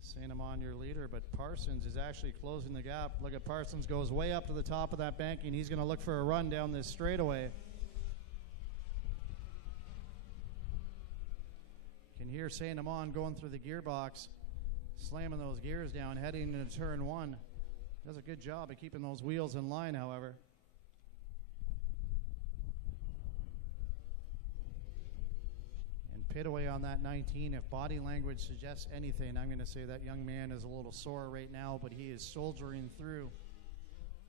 St. Amand your leader, but Parsons is actually closing the gap. Look at Parsons, goes way up to the top of that banking. He's gonna look for a run down this straightaway. Can hear St. Amand going through the gearbox, slamming those gears down, heading into turn 1. Does a good job of keeping those wheels in line, however. And Pitaway on that 19, if body language suggests anything, I'm going to say that young man is a little sore right now, but he is soldiering through.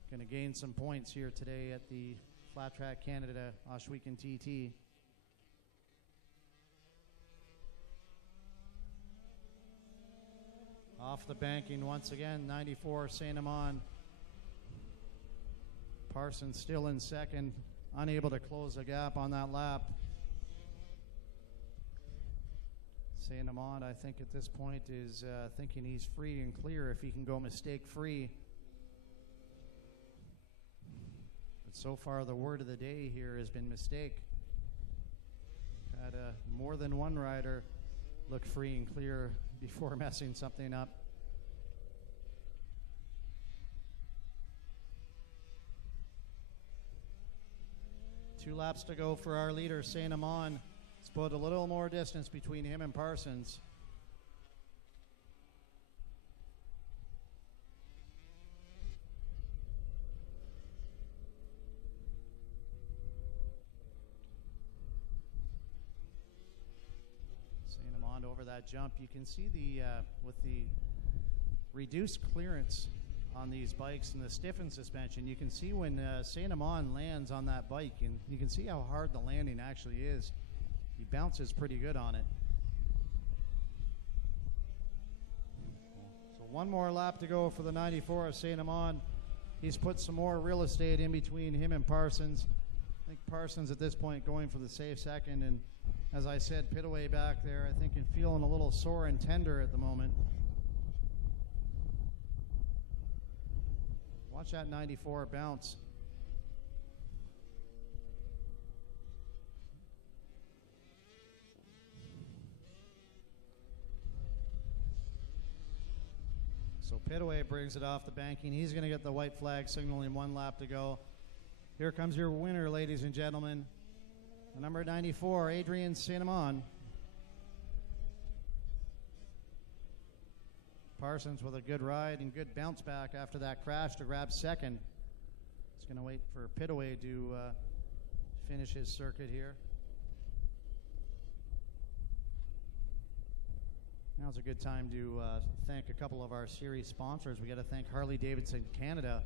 Going to gain some points here today at the Flat Track Canada Oshweekend TT. Off the banking once again, 94, St. Amand. Parsons still in second, unable to close the gap on that lap. St. Amand, I think at this point, is thinking he's free and clear if he can go mistake-free. But so far, the word of the day here has been mistake. Had more than one rider look free and clear before messing something up. Two laps to go for our leader, St. Amand. Let's put a little more distance between him and Parsons. St. Amand over that jump. You can see the with the reduced clearance on these bikes and the stiffened suspension. You can see when Saint Amand lands on that bike, and you can see how hard the landing actually is. He bounces pretty good on it. So one more lap to go for the 94 of Saint Amand. He's put some more real estate in between him and Parsons. I think Parsons at this point going for the safe second, and as I said, Pitaway back there, I think, feeling a little sore and tender at the moment. Watch that 94 bounce. So Pitaway brings it off the banking. He's going to get the white flag signaling 1 lap to go. Here comes your winner, ladies and gentlemen. The number 94, Adrian Saint Amand. Parsons with a good ride and good bounce back after that crash to grab second. He's going to wait for Pitaway to finish his circuit here. Now's a good time to thank a couple of our series sponsors. We got to thank Harley Davidson Canada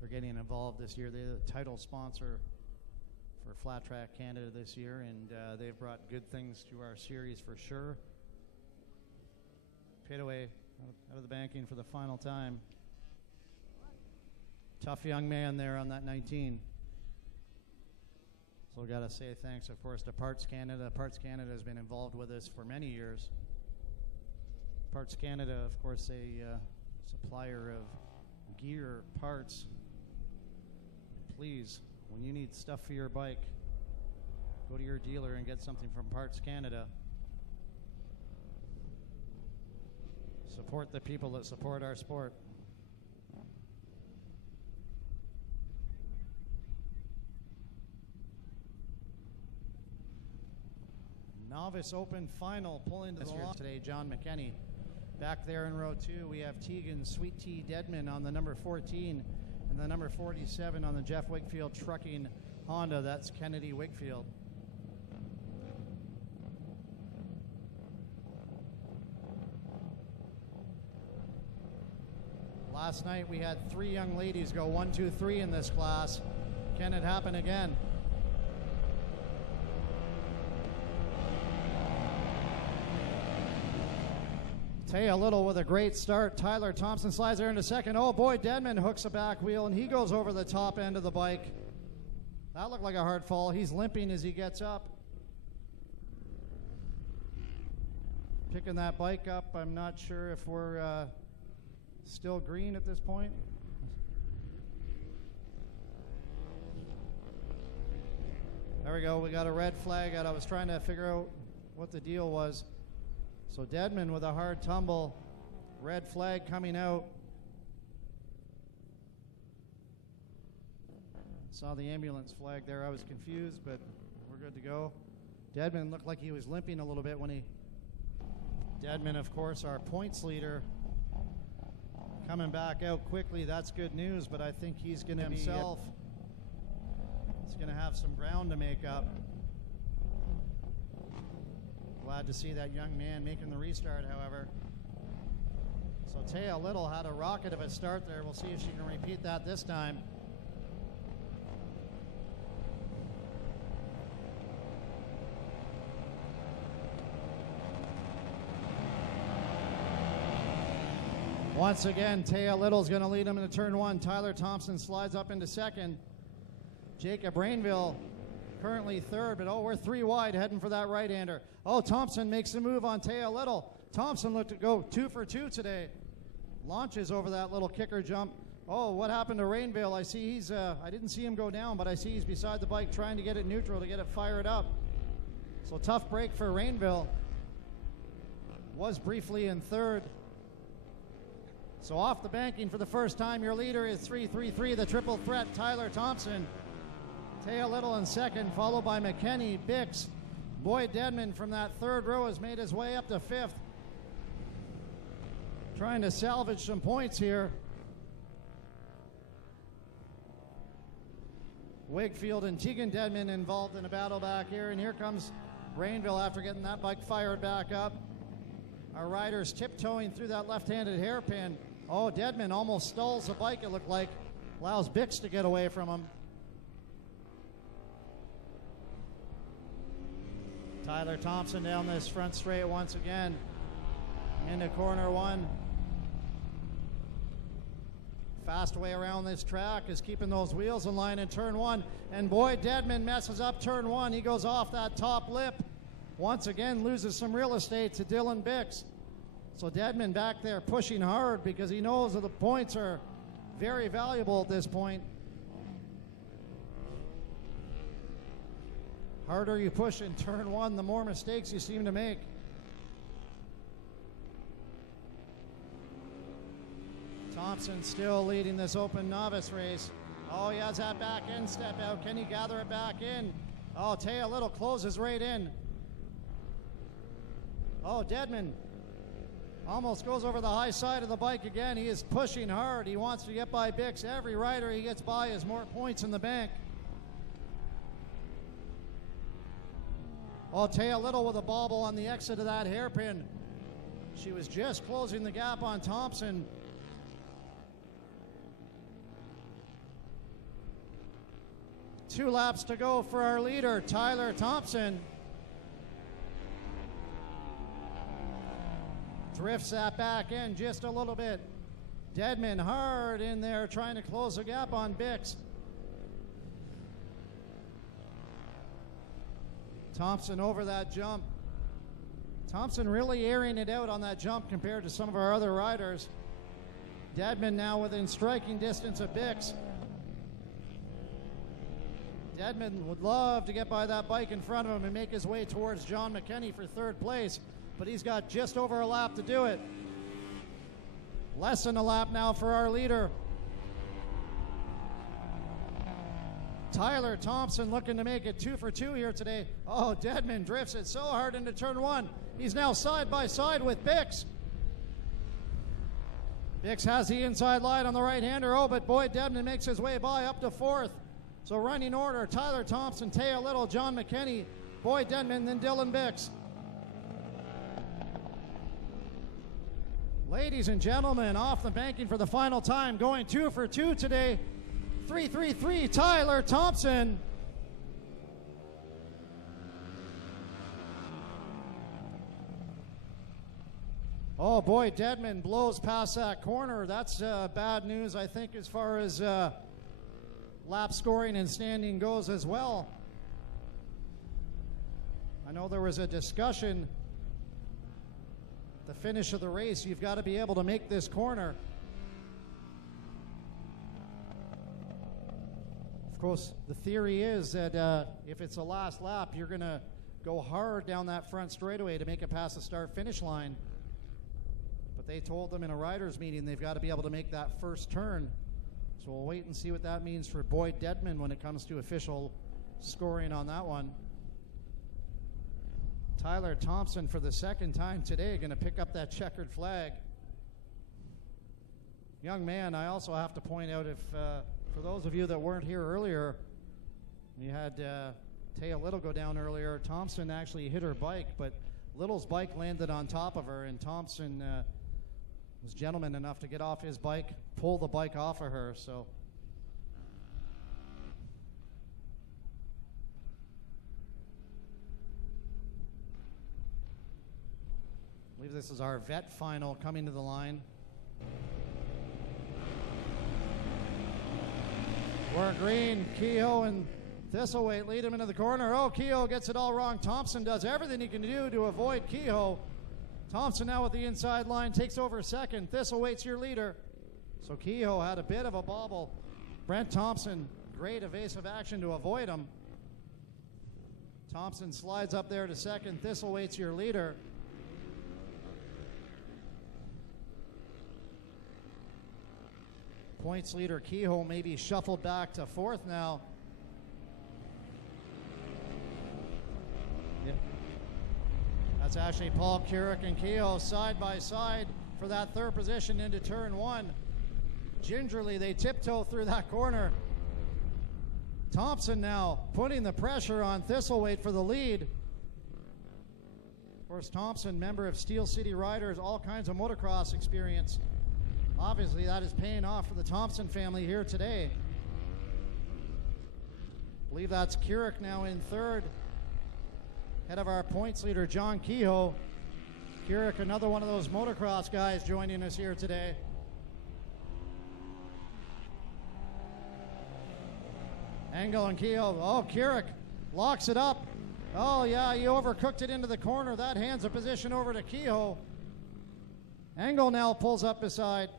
for getting involved this year. They're the title sponsor for Flat Track Canada this year, and they've brought good things to our series for sure. Pitaway out of the banking for the final time. Tough young man there on that 19. So got to say thanks, of course, to Parts Canada. Parts Canada has been involved with us for many years. Parts Canada, of course, a supplier of gear, parts. Please, when you need stuff for your bike, go to your dealer and get something from Parts Canada. Support the people that support our sport. Novice Open final pulling to the line today, John McKenney. Back there in row 2, we have Tegan Sweet Tea Dedman on the number 14 and the number 47 on the Jeff Wakefield Trucking Honda. That's Kennedy Wakefield. Last night we had 3 young ladies go 1, 2, 3 in this class. Can it happen again? Taya Little with a great start. Tyler Thompson slides there into second. Oh boy, Dedman hooks a back wheel and he goes over the top end of the bike. That looked like a hard fall. He's limping as he gets up. Picking that bike up. I'm not sure if we're still green at this point. There we go. We got a red flag out. I was trying to figure out what the deal was. So Dedman with a hard tumble. Red flag coming out. Saw the ambulance flag there. I was confused, but we're good to go. Dedman looked like he was limping a little bit when he... Dedman, of course, our points leader. Coming back out quickly, that's good news, but I think he's going to himself. He's going to have some ground to make up. Glad to see that young man making the restart, however. So Taya Little had a rocket of a start there. We'll see if she can repeat that this time. Once again, Taya Little's going to lead him into turn 1. Tyler Thompson slides up into second. Jacob Rainville currently third, but we're 3 wide heading for that right-hander. Oh, Thompson makes a move on Taya Little. Thompson looked to go 2 for 2 today. Launches over that little kicker jump. Oh, what happened to Rainville? I see he's, I didn't see him go down, but I see he's beside the bike trying to get it neutral to get it fired up. So tough break for Rainville. Was briefly in third. So off the banking for the first time, your leader is 3-3-3, the triple threat, Tyler Thompson. Taya Little in second, followed by McKenney, Bix. Boyd Dedman from that third row has made his way up to 5th. Trying to salvage some points here. Wakefield and Tegan Dedman involved in a battle back here, and here comes Rainville after getting that bike fired back up. Our riders tiptoeing through that left-handed hairpin. Oh, Deadman almost stalls the bike, it looked like. Allows Bix to get away from him. Tyler Thompson down this front straight once again. Into corner one. Fast way around this track is keeping those wheels in line in turn one. And boy, Deadman messes up turn one. He goes off that top lip. Once again, loses some real estate to Dylan Bix. So Deadman back there pushing hard because he knows that the points are very valuable at this point. Harder you push in turn one, the more mistakes you seem to make. Thompson still leading this open novice race. Oh, he has that back end step out. Can he gather it back in? Oh, Taya Little closes right in. Oh, Deadman almost goes over the high side of the bike again. He is pushing hard. He wants to get by Bix. Every rider he gets by has more points in the bank. Oh, Taya Little with a bobble on the exit of that hairpin. She was just closing the gap on Thompson. Two laps to go for our leader, Tyler Thompson. Drifts that back in just a little bit. Deadman hard in there trying to close the gap on Bix. Thompson over that jump. Thompson really airing it out on that jump compared to some of our other riders. Deadman now within striking distance of Bix. Deadman would love to get by that bike in front of him and make his way towards John McKenney for third place, but he's got just over a lap to do it. Less than a lap now for our leader. Tyler Thompson looking to make it 2 for 2 here today. Oh, Deadman drifts it so hard into turn one. He's now side by side with Bix. Bix has the inside line on the right-hander. Oh, but boy, Deadman makes his way by up to fourth. So running order, Tyler Thompson, Taya Little, John McKenney, Boyd Denman, then Dylan Bix. Ladies and gentlemen, off the banking for the final time, going 2 for 2 today. 333 Tyler Thompson. Oh boy, Deadman blows past that corner. That's bad news, I think, as far as lap scoring and standing goes as well. I know there was a discussion at the finish of the race. You've got to be able to make this corner. Of course, the theory is that if it's the last lap, you're going to go hard down that front straightaway to make it past the start-finish line. But they told them in a riders' meeting they've got to be able to make that first turn. So we'll wait and see what that means for Boyd Denman when it comes to official scoring on that one. Tyler Thompson, for the second time today, going to pick up that checkered flag. Young man, I also have to point out, if for those of you that weren't here earlier, we had Taya Little go down earlier. Thompson actually hit her bike, but Little's bike landed on top of her, and Thompson was gentleman enough to get off his bike, pull the bike off of her. So I believe this is our vet final coming to the line. We're green. Kehoe and Thistlethwaite lead him into the corner. Oh, Kehoe gets it all wrong. Thompson does everything he can do to avoid Kehoe. Thompson now with the inside line, takes over second. Thistlethwaite's your leader. So Kehoe had a bit of a bobble. Brent Thompson, great evasive action to avoid him. Thompson slides up there to second. Thistlethwaite's your leader. Points leader Kehoe maybe shuffled back to fourth now. Yeah. That's actually Paul Carrick and Kehoe side by side for that third position into turn one. Gingerly they tiptoe through that corner. Thompson now putting the pressure on Thistlethwaite for the lead. Of course, Thompson, member of Steel City Riders, all kinds of motocross experience. Obviously, that is paying off for the Thompson family here today. I believe that's Kirik now in third, ahead of our points leader, John Kehoe. Kirik, another one of those motocross guys joining us here today. Engel and Kehoe. Oh, Kirik locks it up. Oh, yeah, he overcooked it into the corner. That hands a position over to Kehoe. Engel now pulls up beside.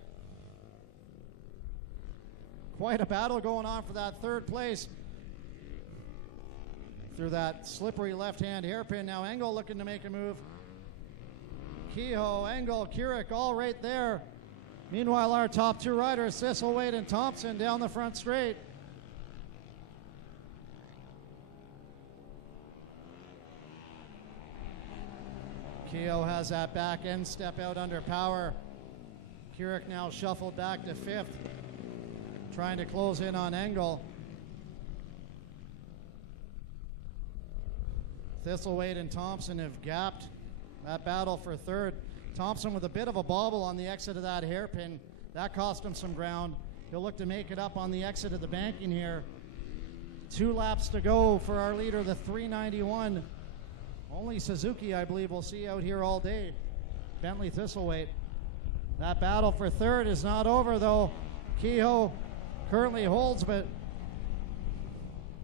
Quite a battle going on for that third place. Through that slippery left-hand hairpin. Now Engel looking to make a move. Kehoe, Engel, Kirik all right there. Meanwhile, our top two riders, Thistlethwaite and Thompson, down the front straight. Kehoe has that back end step out under power. Kirik now shuffled back to fifth, trying to close in on Engel. Thistlethwaite and Thompson have gapped that battle for third. Thompson with a bit of a bobble on the exit of that hairpin. That cost him some ground. He'll look to make it up on the exit of the banking here. 2 laps to go for our leader, the 391. Only Suzuki, I believe, we'll see out here all day. Bentley Thistlethwaite. That battle for third is not over, though. Kehoe currently holds, but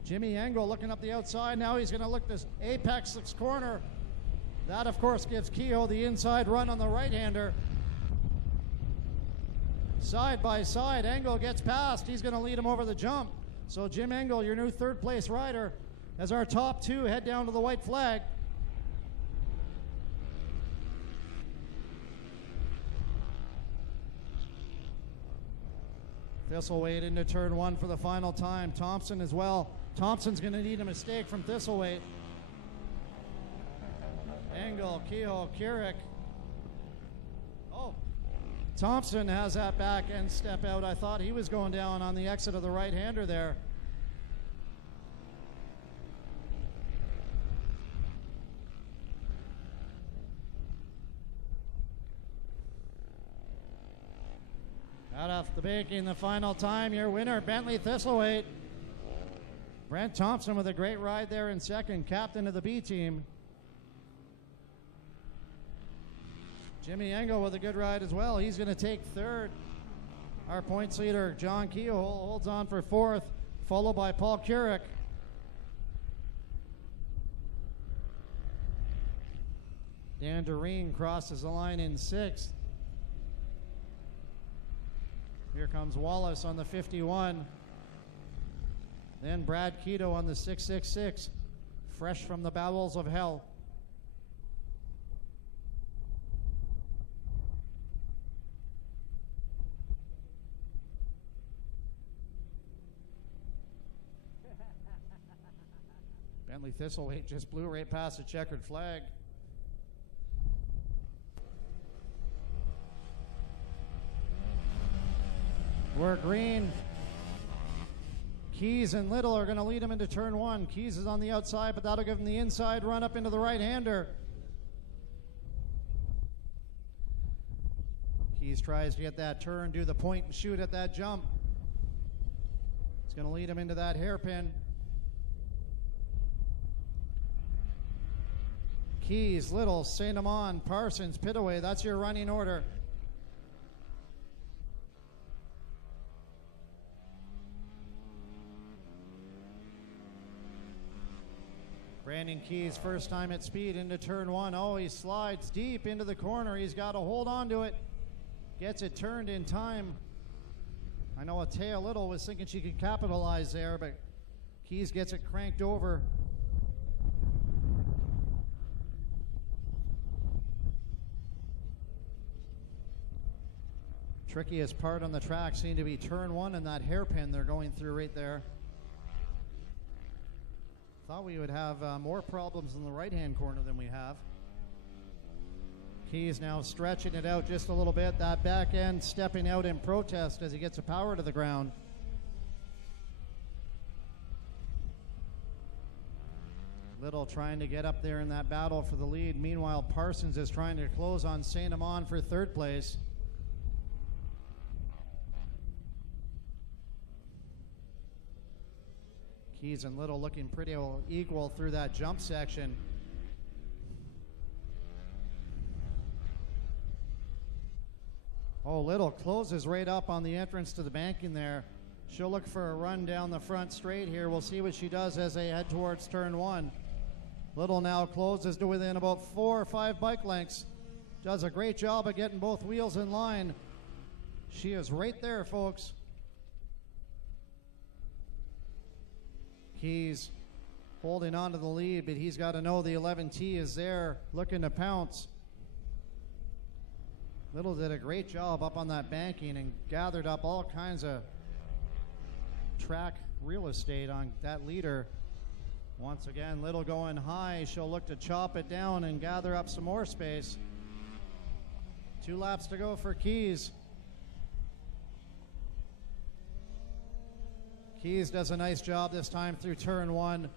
Jimmy Engel looking up the outside. Now he's going to look this apex corner. That, of course, gives Kehoe the inside run on the right-hander. Side by side, Engel gets past. He's going to lead him over the jump. So Jim Engel, your new third-place rider, as our top two head down to the white flag. Thistlethwaite into turn one for the final time. Thompson as well. Thompson's going to need a mistake from Thistlethwaite. Engel, Kehoe, Kirik. Oh, Thompson has that back end step out. I thought he was going down on the exit of the right-hander there. Out off the banking, the final time, your winner, Bentley Thistlethwaite. Brent Thompson with a great ride there in second, captain of the B team. Jimmy Engel with a good ride as well. He's going to take third. Our points leader, John Kehoe, holds on for fourth, followed by Paul Kirik. Dan Doreen crosses the line in sixth. Here comes Wallace on the 51. Then Brad Keto on the 666, fresh from the bowels of hell. Bentley Thistlethwaite just blew right past the checkered flag. We're green. Keys and Little are going to lead him into turn one. Keys is on the outside, but that'll give him the inside run up into the right-hander. Keys tries to get that turn, do the point and shoot at that jump. It's going to lead him into that hairpin. Keys, Little, St. Amand, Parsons, Pitaway. That's your running order. Brandon Keys, first time at speed into turn one. Oh, he slides deep into the corner. He's got to hold on to it. Gets it turned in time. I know Atea Little was thinking she could capitalize there, but Keys gets it cranked over. Trickiest part on the track seemed to be turn one and that hairpin they're going through right there. Thought we would have more problems in the right-hand corner than we have. Keys now stretching it out just a little bit. That back end stepping out in protest as he gets a power to the ground. Little trying to get up there in that battle for the lead. Meanwhile, Parsons is trying to close on St. Amand for third place. Keys and Little looking pretty equal through that jump section. Oh, Little closes right up on the entrance to the banking there. She'll look for a run down the front straight here. We'll see what she does as they head towards turn 1. Little now closes to within about 4 or 5 bike lengths. Does a great job of getting both wheels in line. She is right there, folks. Keys holding on to the lead, but he's got to know the 11T is there looking to pounce. Little did a great job up on that banking and gathered up all kinds of track real estate on that leader. Once again, Little going high. She'll look to chop it down and gather up some more space. 2 laps to go for Keys. Keys does a nice job this time through turn 1.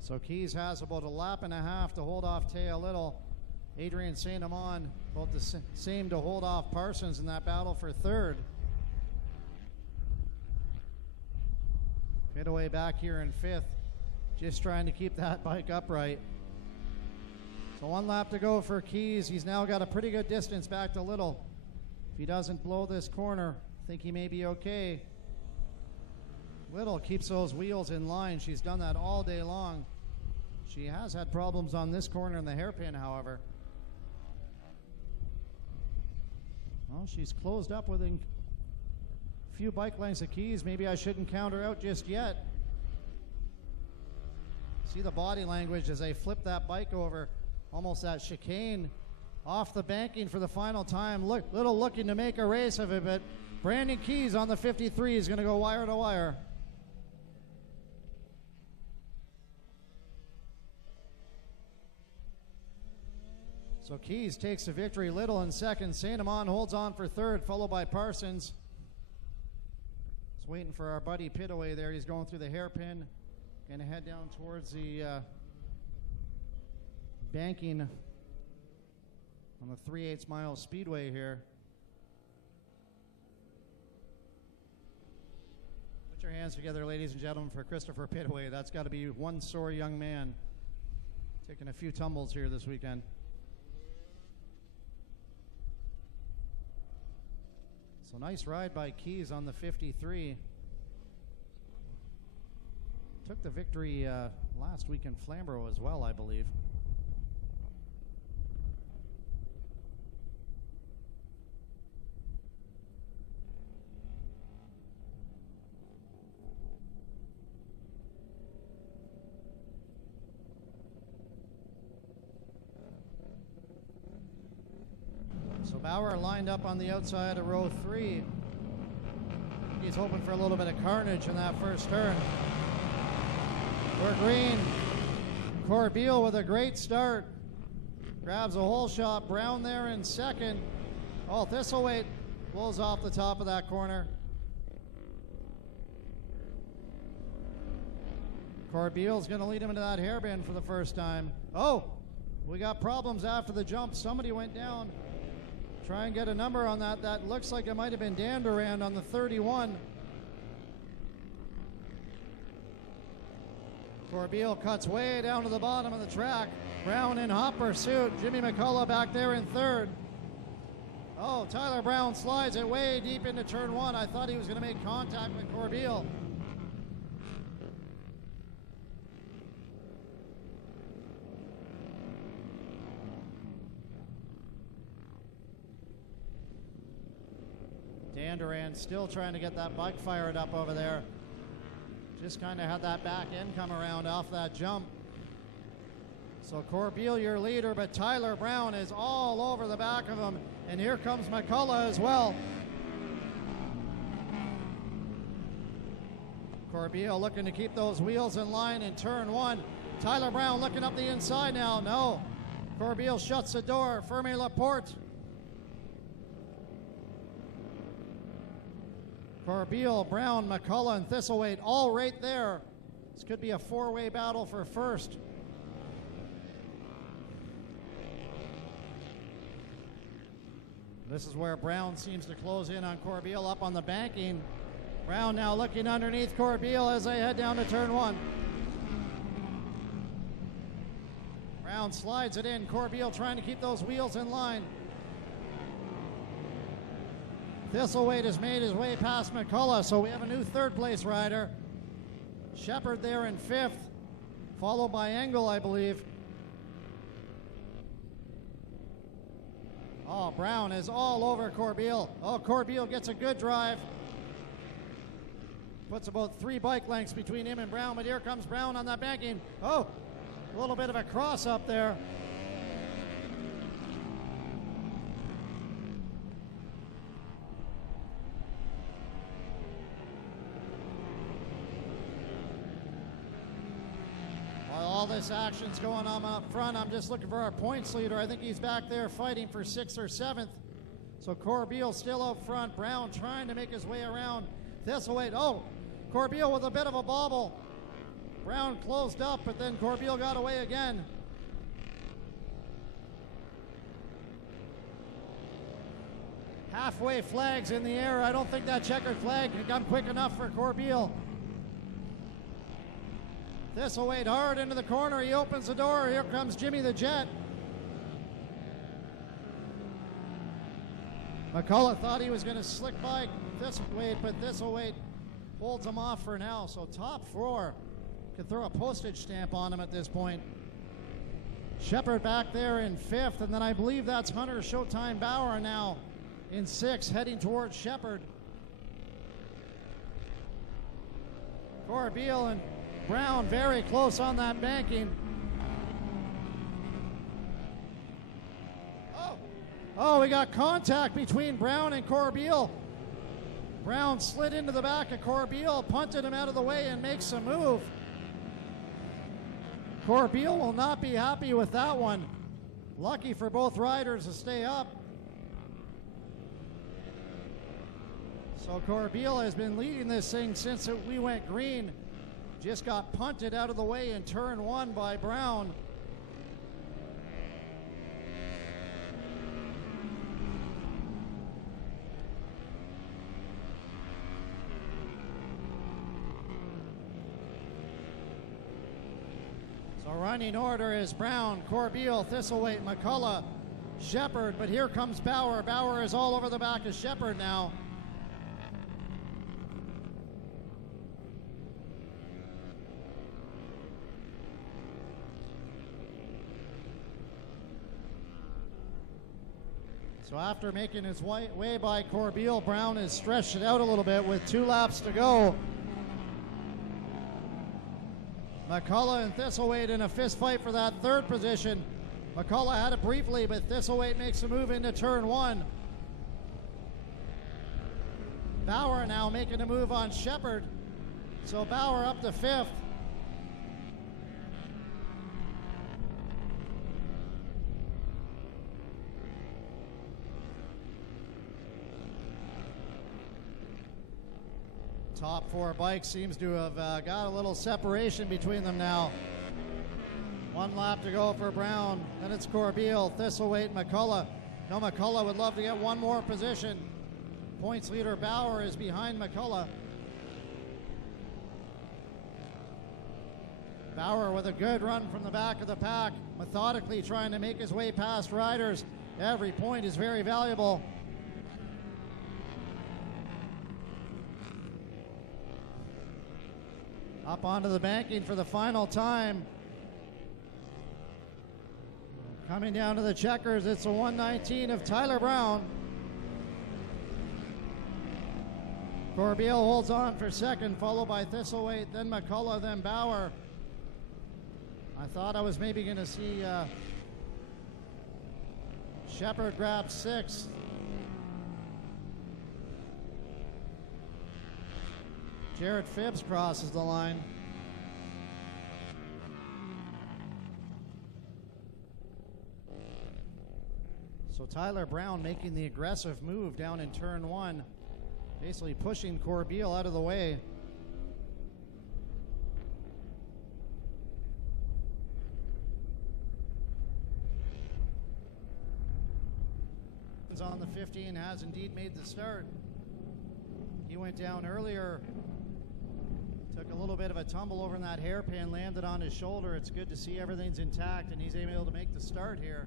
So Keys has about a lap and a half to hold off Taya Little. Adrian St. Amand about the same to hold off Parsons in that battle for 3rd. Midway back here in 5th, just trying to keep that bike upright. So 1 lap to go for Keys. He's now got a pretty good distance back to Little. If he doesn't blow this corner, I think he may be okay. Little keeps those wheels in line. She's done that all day long. She has had problems on this corner in the hairpin, however. Well, she's closed up within a few bike lengths of Keys. Maybe I shouldn't count her out just yet. See the body language as they flip that bike over. Almost that chicane off the banking for the final time. Little looking to make a race of it, but Brandon Keys on the 53 is going to go wire to wire. So Keys takes the victory. Little in 2nd. St. Amand holds on for 3rd, followed by Parsons. Just waiting for our buddy Pitaway there. He's going through the hairpin. Going to head down towards the banking on the 3/8 mile speedway here. Put your hands together, ladies and gentlemen, for Christopher Pitaway. That's got to be one sore young man. Taking a few tumbles here this weekend. So nice ride by Keys on the 53. Took the victory last week in Flamborough as well, I believe. So Bauer lined up on the outside of row 3. He's hoping for a little bit of carnage in that first turn. We're green. Corbeil with a great start. Grabs a hole shot. Brown there in 2nd. Oh, Thistlethwaite blows off the top of that corner. Corbeil's going to lead him into that hairbin for the first time. Oh, we got problems after the jump. Somebody went down. Try and get a number on that. That looks like it might have been Dan Durand on the 31. Corbeil cuts way down to the bottom of the track. Brown in hot pursuit. Jimmy McCullough back there in 3rd. Oh, Tyler Brown slides it way deep into turn 1. I thought he was going to make contact with Corbeil. Dan Durand still trying to get that bike fired up over there. Just kind of had that back end come around off that jump. So Corbeil your leader, but Tyler Brown is all over the back of him. And here comes McCullough as well. Corbeil looking to keep those wheels in line in turn 1. Tyler Brown looking up the inside now. No. Corbeil shuts the door. Fermi Laporte. Corbeil, Brown, McCullough, and Thistlethwaite all right there. This could be a 4-way battle for first. This is where Brown seems to close in on Corbeil up on the banking. Brown now looking underneath Corbeil as they head down to turn one. Brown slides it in. Corbeil trying to keep those wheels in line. Thistleweight has made his way past McCullough, so we have a new third place rider. Shepard there in fifth, followed by Engel, I believe. Oh, Brown is all over Corbeil. Oh, Corbeil gets a good drive. Puts about 3 bike lengths between him and Brown, but here comes Brown on that banking. Oh, a little bit of a cross up there. While all this action's going on up front, I'm just looking for our points leader. I think he's back there fighting for 6th or 7th. So Corbeil still up front. Brown trying to make his way around Thistleweight. Oh, Corbeil with a bit of a bobble. Brown closed up, but then Corbeil got away again. Halfway flags in the air. I don't think that checkered flag can come quick enough for Corbeil. Thistleweight hard into the corner. He opens the door. Here comes Jimmy the Jet. McCullough thought he was going to slick by Thistleweight, but Thistleweight holds him off for now. So top 4 could throw a postage stamp on him at this point. Shepard back there in 5th, and then I believe that's Hunter Showtime Bauer now in 6th, heading towards Shepard. Corbeil and Brown very close on that banking. Oh, we got contact between Brown and Corbeil. Brown slid into the back of Corbeil, punted him out of the way, and makes a move. Corbeil will not be happy with that one. Lucky for both riders to stay up. So Corbeil has been leading this thing since we went green. Just got punted out of the way in turn 1 by Brown. So running order is Brown, Corbeil, Thistleweight, McCullough, Shepard, but here comes Bauer. Bauer is all over the back of Shepard now. So after making his way by Corbeil, Brown has stretched it out a little bit with 2 laps to go. McCullough and Thistleweight in a fist fight for that 3rd position. McCullough had it briefly, but Thistleweight makes a move into turn 1. Bauer now making a move on Shepard. So Bauer up to 5th. Top 4 bikes seems to have got a little separation between them now. 1 lap to go for Brown. Then it's Corbeil, Thistleweight, McCullough. No, McCullough would love to get 1 more position. Points leader Bauer is behind McCullough. Bauer with a good run from the back of the pack, methodically trying to make his way past riders. Every point is very valuable. Up onto the banking for the final time. Coming down to the checkers, it's a 119 of Tyler Brown. Corbeil holds on for 2nd, followed by Thistleweight, then McCullough, then Bauer. I thought I was maybe going to see Shepard grab 6th. Jared Phibbs crosses the line. So Tyler Brown making the aggressive move down in turn 1, basically pushing Corbeil out of the way. On the 15 has indeed made the start. He went down earlier, took a little bit of a tumble over in that hairpin, landed on his shoulder. It's good to see everything's intact and he's able to make the start here.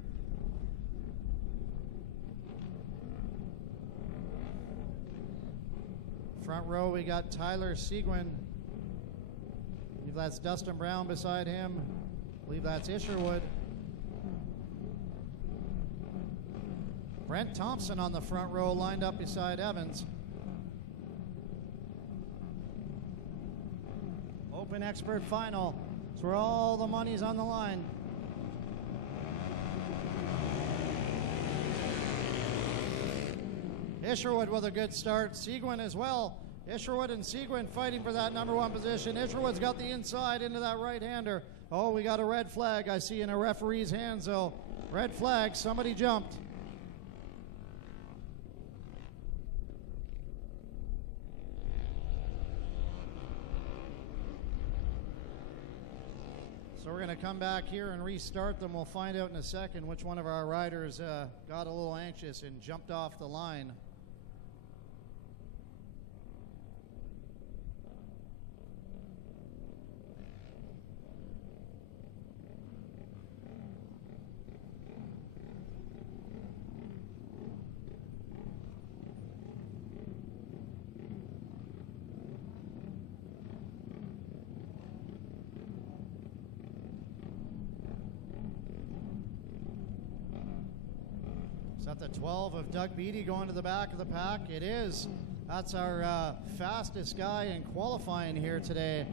Front row, we got Tyler Seguin. I believe that's Dustin Brown beside him. I believe that's Isherwood. Brent Thompson on the front row, lined up beside Evans. Open Expert Final. It's where all the money's on the line. Isherwood with a good start. Seguin as well. Isherwood and Seguin fighting for that number one position. Isherwood's got the inside into that right-hander. Oh, we got a red flag I see in a referee's hands, though. Red flag, somebody jumped. So we're going to come back here and restart them. We'll find out in a second which one of our riders got a little anxious and jumped off the line. Is that the 12 of Doug Beattie going to the back of the pack? It is. That's our fastest guy in qualifying here today.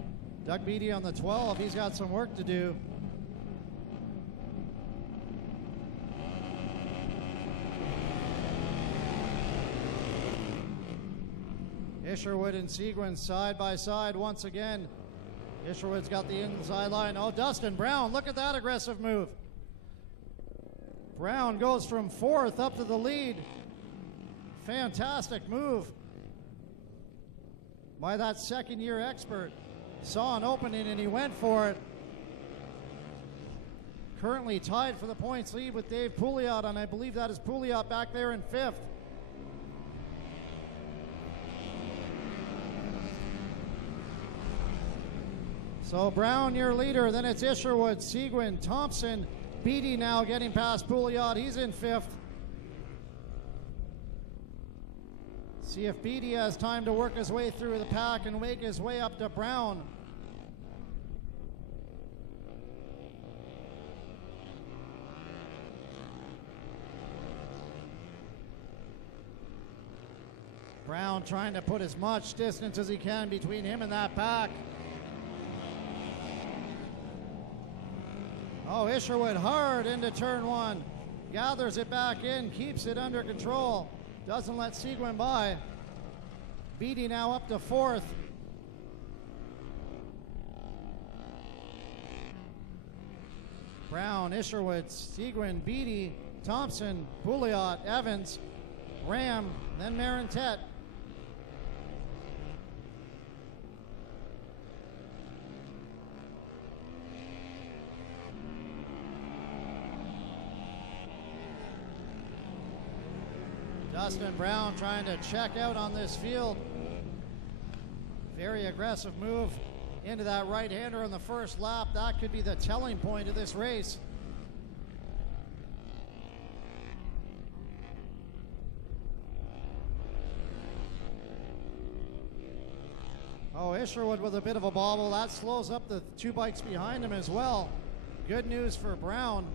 Doug Beattie on the 12. He's got some work to do. Isherwood and Seguin side by side once again. Isherwood's got the inside line. Oh, Dustin Brown, look at that aggressive move. Brown goes from fourth up to the lead. Fantastic move by that second-year expert. Saw an opening and he went for it. Currently tied for the points lead with Dave Pouliot, and I believe that is Pouliot back there in fifth. So Brown, your leader, then it's Isherwood, Seguin, Thompson, Beattie now getting past Pouliot. He's in fifth. See if Beattie has time to work his way through the pack and make his way up to Brown. Brown trying to put as much distance as he can between him and that pack. Oh, Isherwood hard into turn one. Gathers it back in, keeps it under control. Doesn't let Seguin by. Beattie now up to fourth. Brown, Isherwood, Seguin, Beattie, Thompson, Pouliot, Evans, Ram, then Marintet. Dustin Brown trying to check out on this field. Very aggressive move into that right-hander on the first lap. That could be the telling point of this race. Oh, Isherwood with a bit of a bobble. That slows up the two bikes behind him as well. Good news for Brown.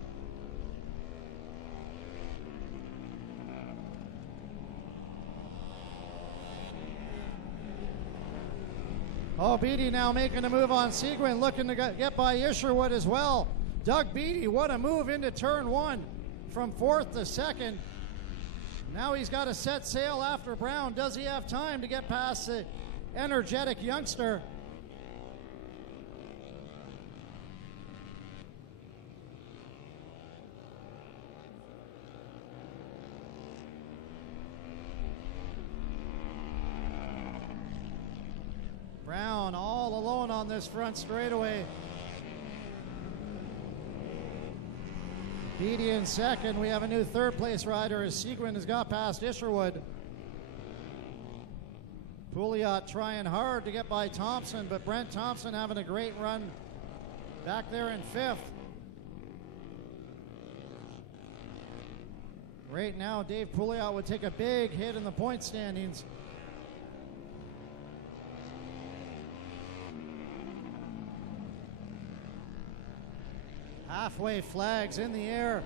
Oh, Beattie now making a move on Seguin, looking to get by Isherwood as well. Doug Beattie, what a move into turn one from fourth to second. Now he's got to set sail after Brown. Does he have time to get past the energetic youngster? Brown all alone on this front straightaway. Beatty in second. We have a new third place rider as Seguin has got past Isherwood. Pouliot trying hard to get by Thompson, but Brent Thompson having a great run back there in fifth. Right now, Dave Pouliot would take a big hit in the point standings. Halfway flags in the air.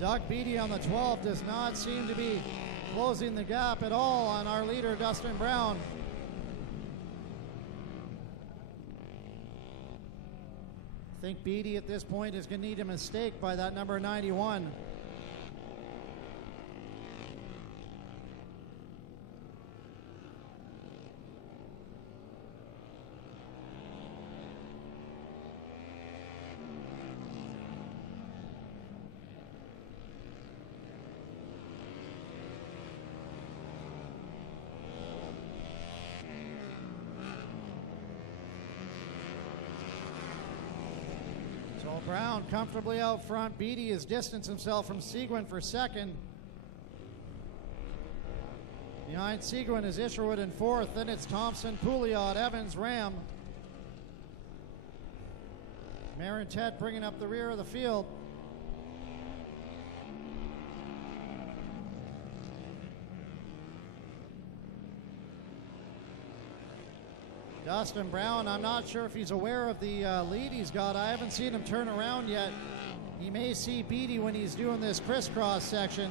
Doug Beatty on the 12 does not seem to be closing the gap at all on our leader, Dustin Brown. I think Beatty at this point is going to need a mistake by that number 91. Brown comfortably out front. Beatty has distanced himself from Seguin for second. Behind Seguin is Isherwood in fourth. Then it's Thompson, Pouliot, Evans, Ram. Marintet bringing up the rear of the field. Dustin Brown, I'm not sure if he's aware of the lead he's got. I haven't seen him turn around yet. He may see Beatty when he's doing this crisscross section.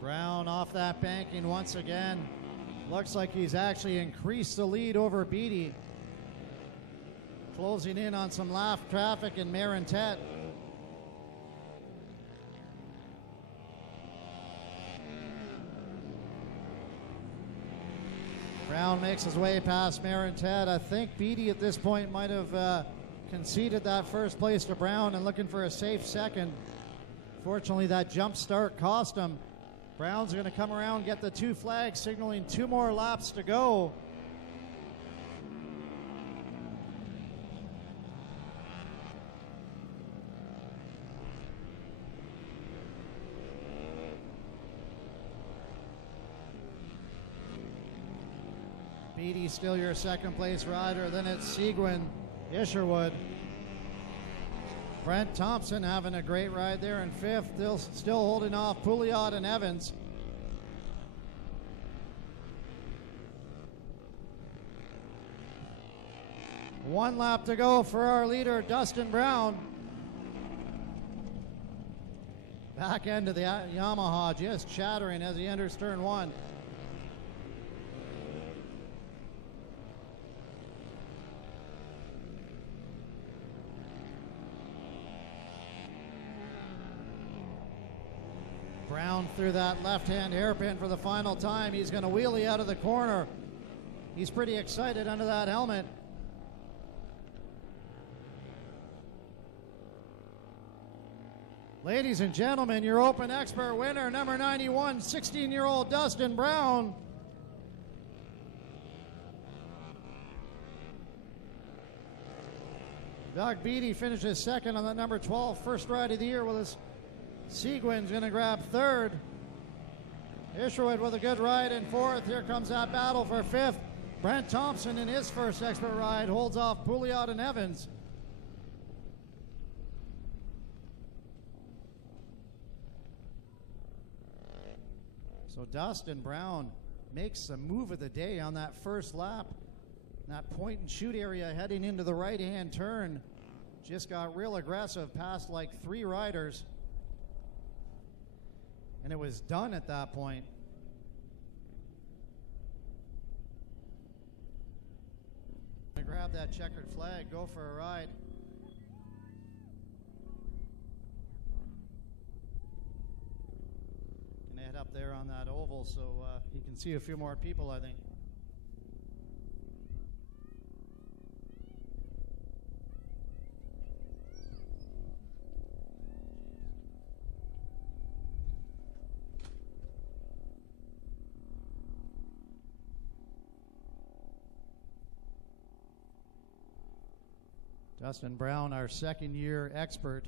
Brown off that banking once again. Looks like he's actually increased the lead over Beatty. Closing in on some lap traffic in Marintet. Brown makes his way past Marintet. I think Beatty at this point might have conceded that first place to Brown and looking for a safe second. Fortunately, that jump start cost him. Brown's going to come around, get the two flags, signaling 2 more laps to go. Beatty still your second place rider. Then it's Seguin, Isherwood. Brent Thompson having a great ride there in fifth, still holding off Pouliot and Evans. One lap to go for our leader, Dustin Brown. Back end of the Yamaha just chattering as he enters turn one. Brown through that left-hand hairpin for the final time. He's going to wheelie out of the corner. He's pretty excited under that helmet. Ladies and gentlemen, your Open Expert winner, number 91, 16-year-old Dustin Brown. Doug Beatty finishes second on the number 12, first ride of the year with his Seguin's going to grab third. Isherwood with a good ride in fourth. Here comes that battle for fifth. Brent Thompson in his first expert ride holds off Pouliot and Evans. So Dustin Brown makes the move of the day on that first lap. That point and shoot area heading into the right-hand turn. Just got real aggressive past like 3 riders. And it was done at that point. Grab that checkered flag, go for a ride. Gonna head up there on that oval so you can see a few more people, I think. Dustin Brown, our second-year expert.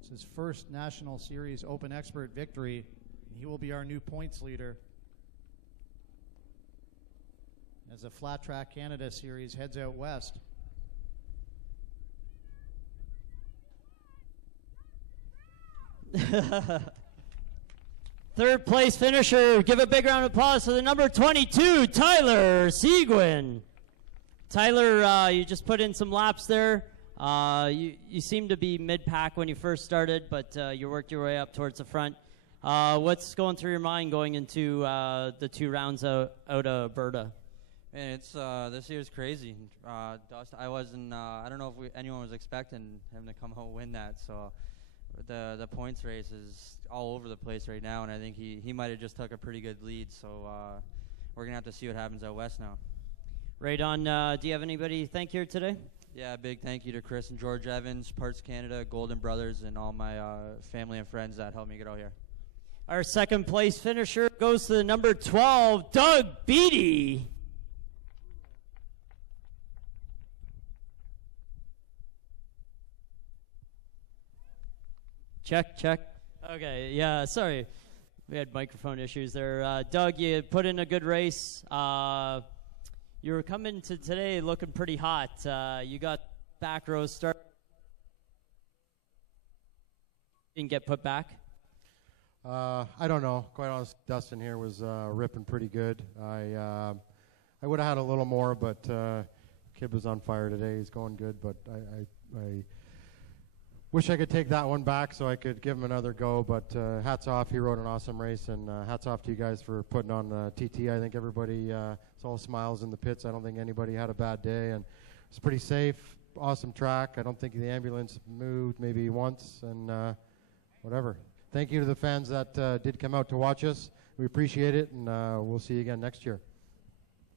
It's his first National Series Open Expert victory. He will be our new points leader as the Flat Track Canada Series heads out west. Third place finisher. Give a big round of applause to the number 22, Tyler Seguin. Tyler, you just put in some laps there. You seemed to be mid-pack when you first started, but you worked your way up towards the front. What's going through your mind going into the 2 rounds out of Alberta? Man, it's this year's crazy. Dust, I wasn't. I don't know if anyone was expecting him to come home and win that. So the points race is all over the place right now, and I think he might have just took a pretty good lead. So we're gonna have to see what happens out west now. Right on. Do you have anybody to thank here today? Yeah, big thank you to Chris and George Evans, Parts Canada, Golden Brothers, and all my family and friends that helped me get out here. Our second place finisher goes to the number 12, Doug Beatty. Check. Okay, yeah, sorry. We had microphone issues there. Doug, you put in a good race. You were coming to today looking pretty hot. You got back row start. Didn't get put back? I don't know. Quite honest, Dustin here was ripping pretty good. I would have had a little more, but kid was on fire today. He's going good, but I wish I could take that one back so I could give him another go, but hats off. He rode an awesome race, and hats off to you guys for putting on TT. I think everybody, it's all smiles in the pits. I don't think anybody had a bad day, and it's pretty safe, awesome track. I don't think the ambulance moved maybe once, and whatever. Thank you to the fans that did come out to watch us. We appreciate it, and we'll see you again next year.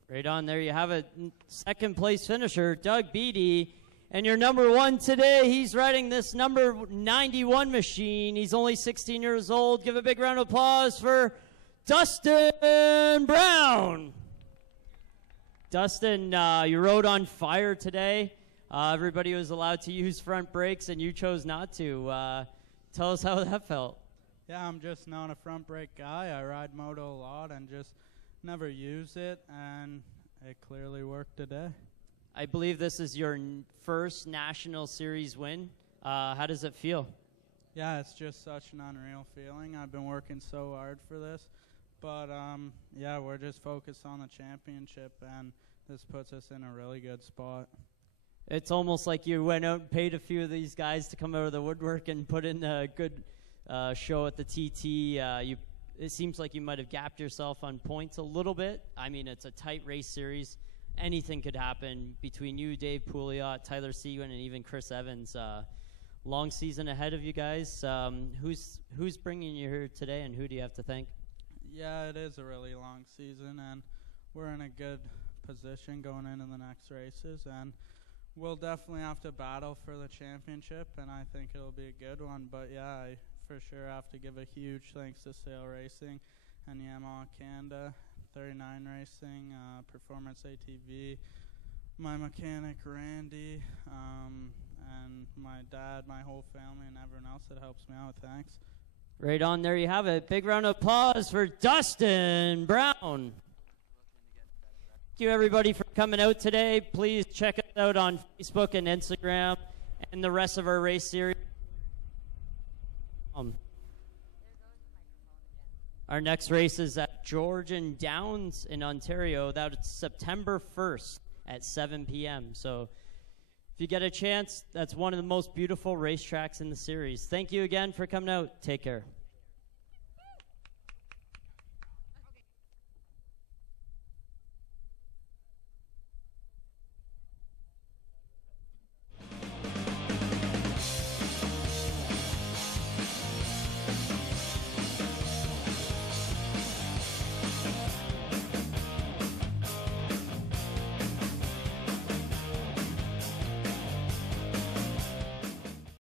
Right on. There you have it. Second place finisher, Doug Beatty. And your number 1 today, he's riding this number 91 machine. He's only 16 years old. Give a big round of applause for Dustin Brown. Dustin, you rode on fire today. Everybody was allowed to use front brakes, and you chose not to. Tell us how that felt. Yeah, I'm just not a front brake guy. I ride moto a lot and just never use it, and it clearly worked today. I believe this is your first National Series win. How does it feel? Yeah, it's just such an unreal feeling. I've been working so hard for this. But, yeah, we're just focused on the championship, and this puts us in a really good spot. It's almost like you went out and paid a few of these guys to come out of the woodwork and put in a good show at the TT. It seems like you might have gapped yourself on points a little bit. I mean, it's a tight race series. Anything could happen between you, Dave Pouliot, Tyler Seguin, and even Chris Evans. Long season ahead of you guys. Who's bringing you here today, and who do you have to thank? Yeah, it is a really long season, and we're in a good position going into the next races, and we'll definitely have to battle for the championship, and I think it'll be a good one. But yeah, I for sure have to give a huge thanks to Sail Racing and Yamaha Canada, 39 Racing, Performance ATV, my mechanic Randy, and my dad, my whole family, and everyone else that helps me out. Thanks. Right on. There you have it. Big round of applause for Dustin Brown. Thank you, everybody, for coming out today. Please check us out on Facebook and Instagram and the rest of our race series. Our next race is at Georgian Downs in Ontario. That's September 1st at 7 p.m. So if you get a chance, that's one of the most beautiful racetracks in the series. Thank you again for coming out. Take care.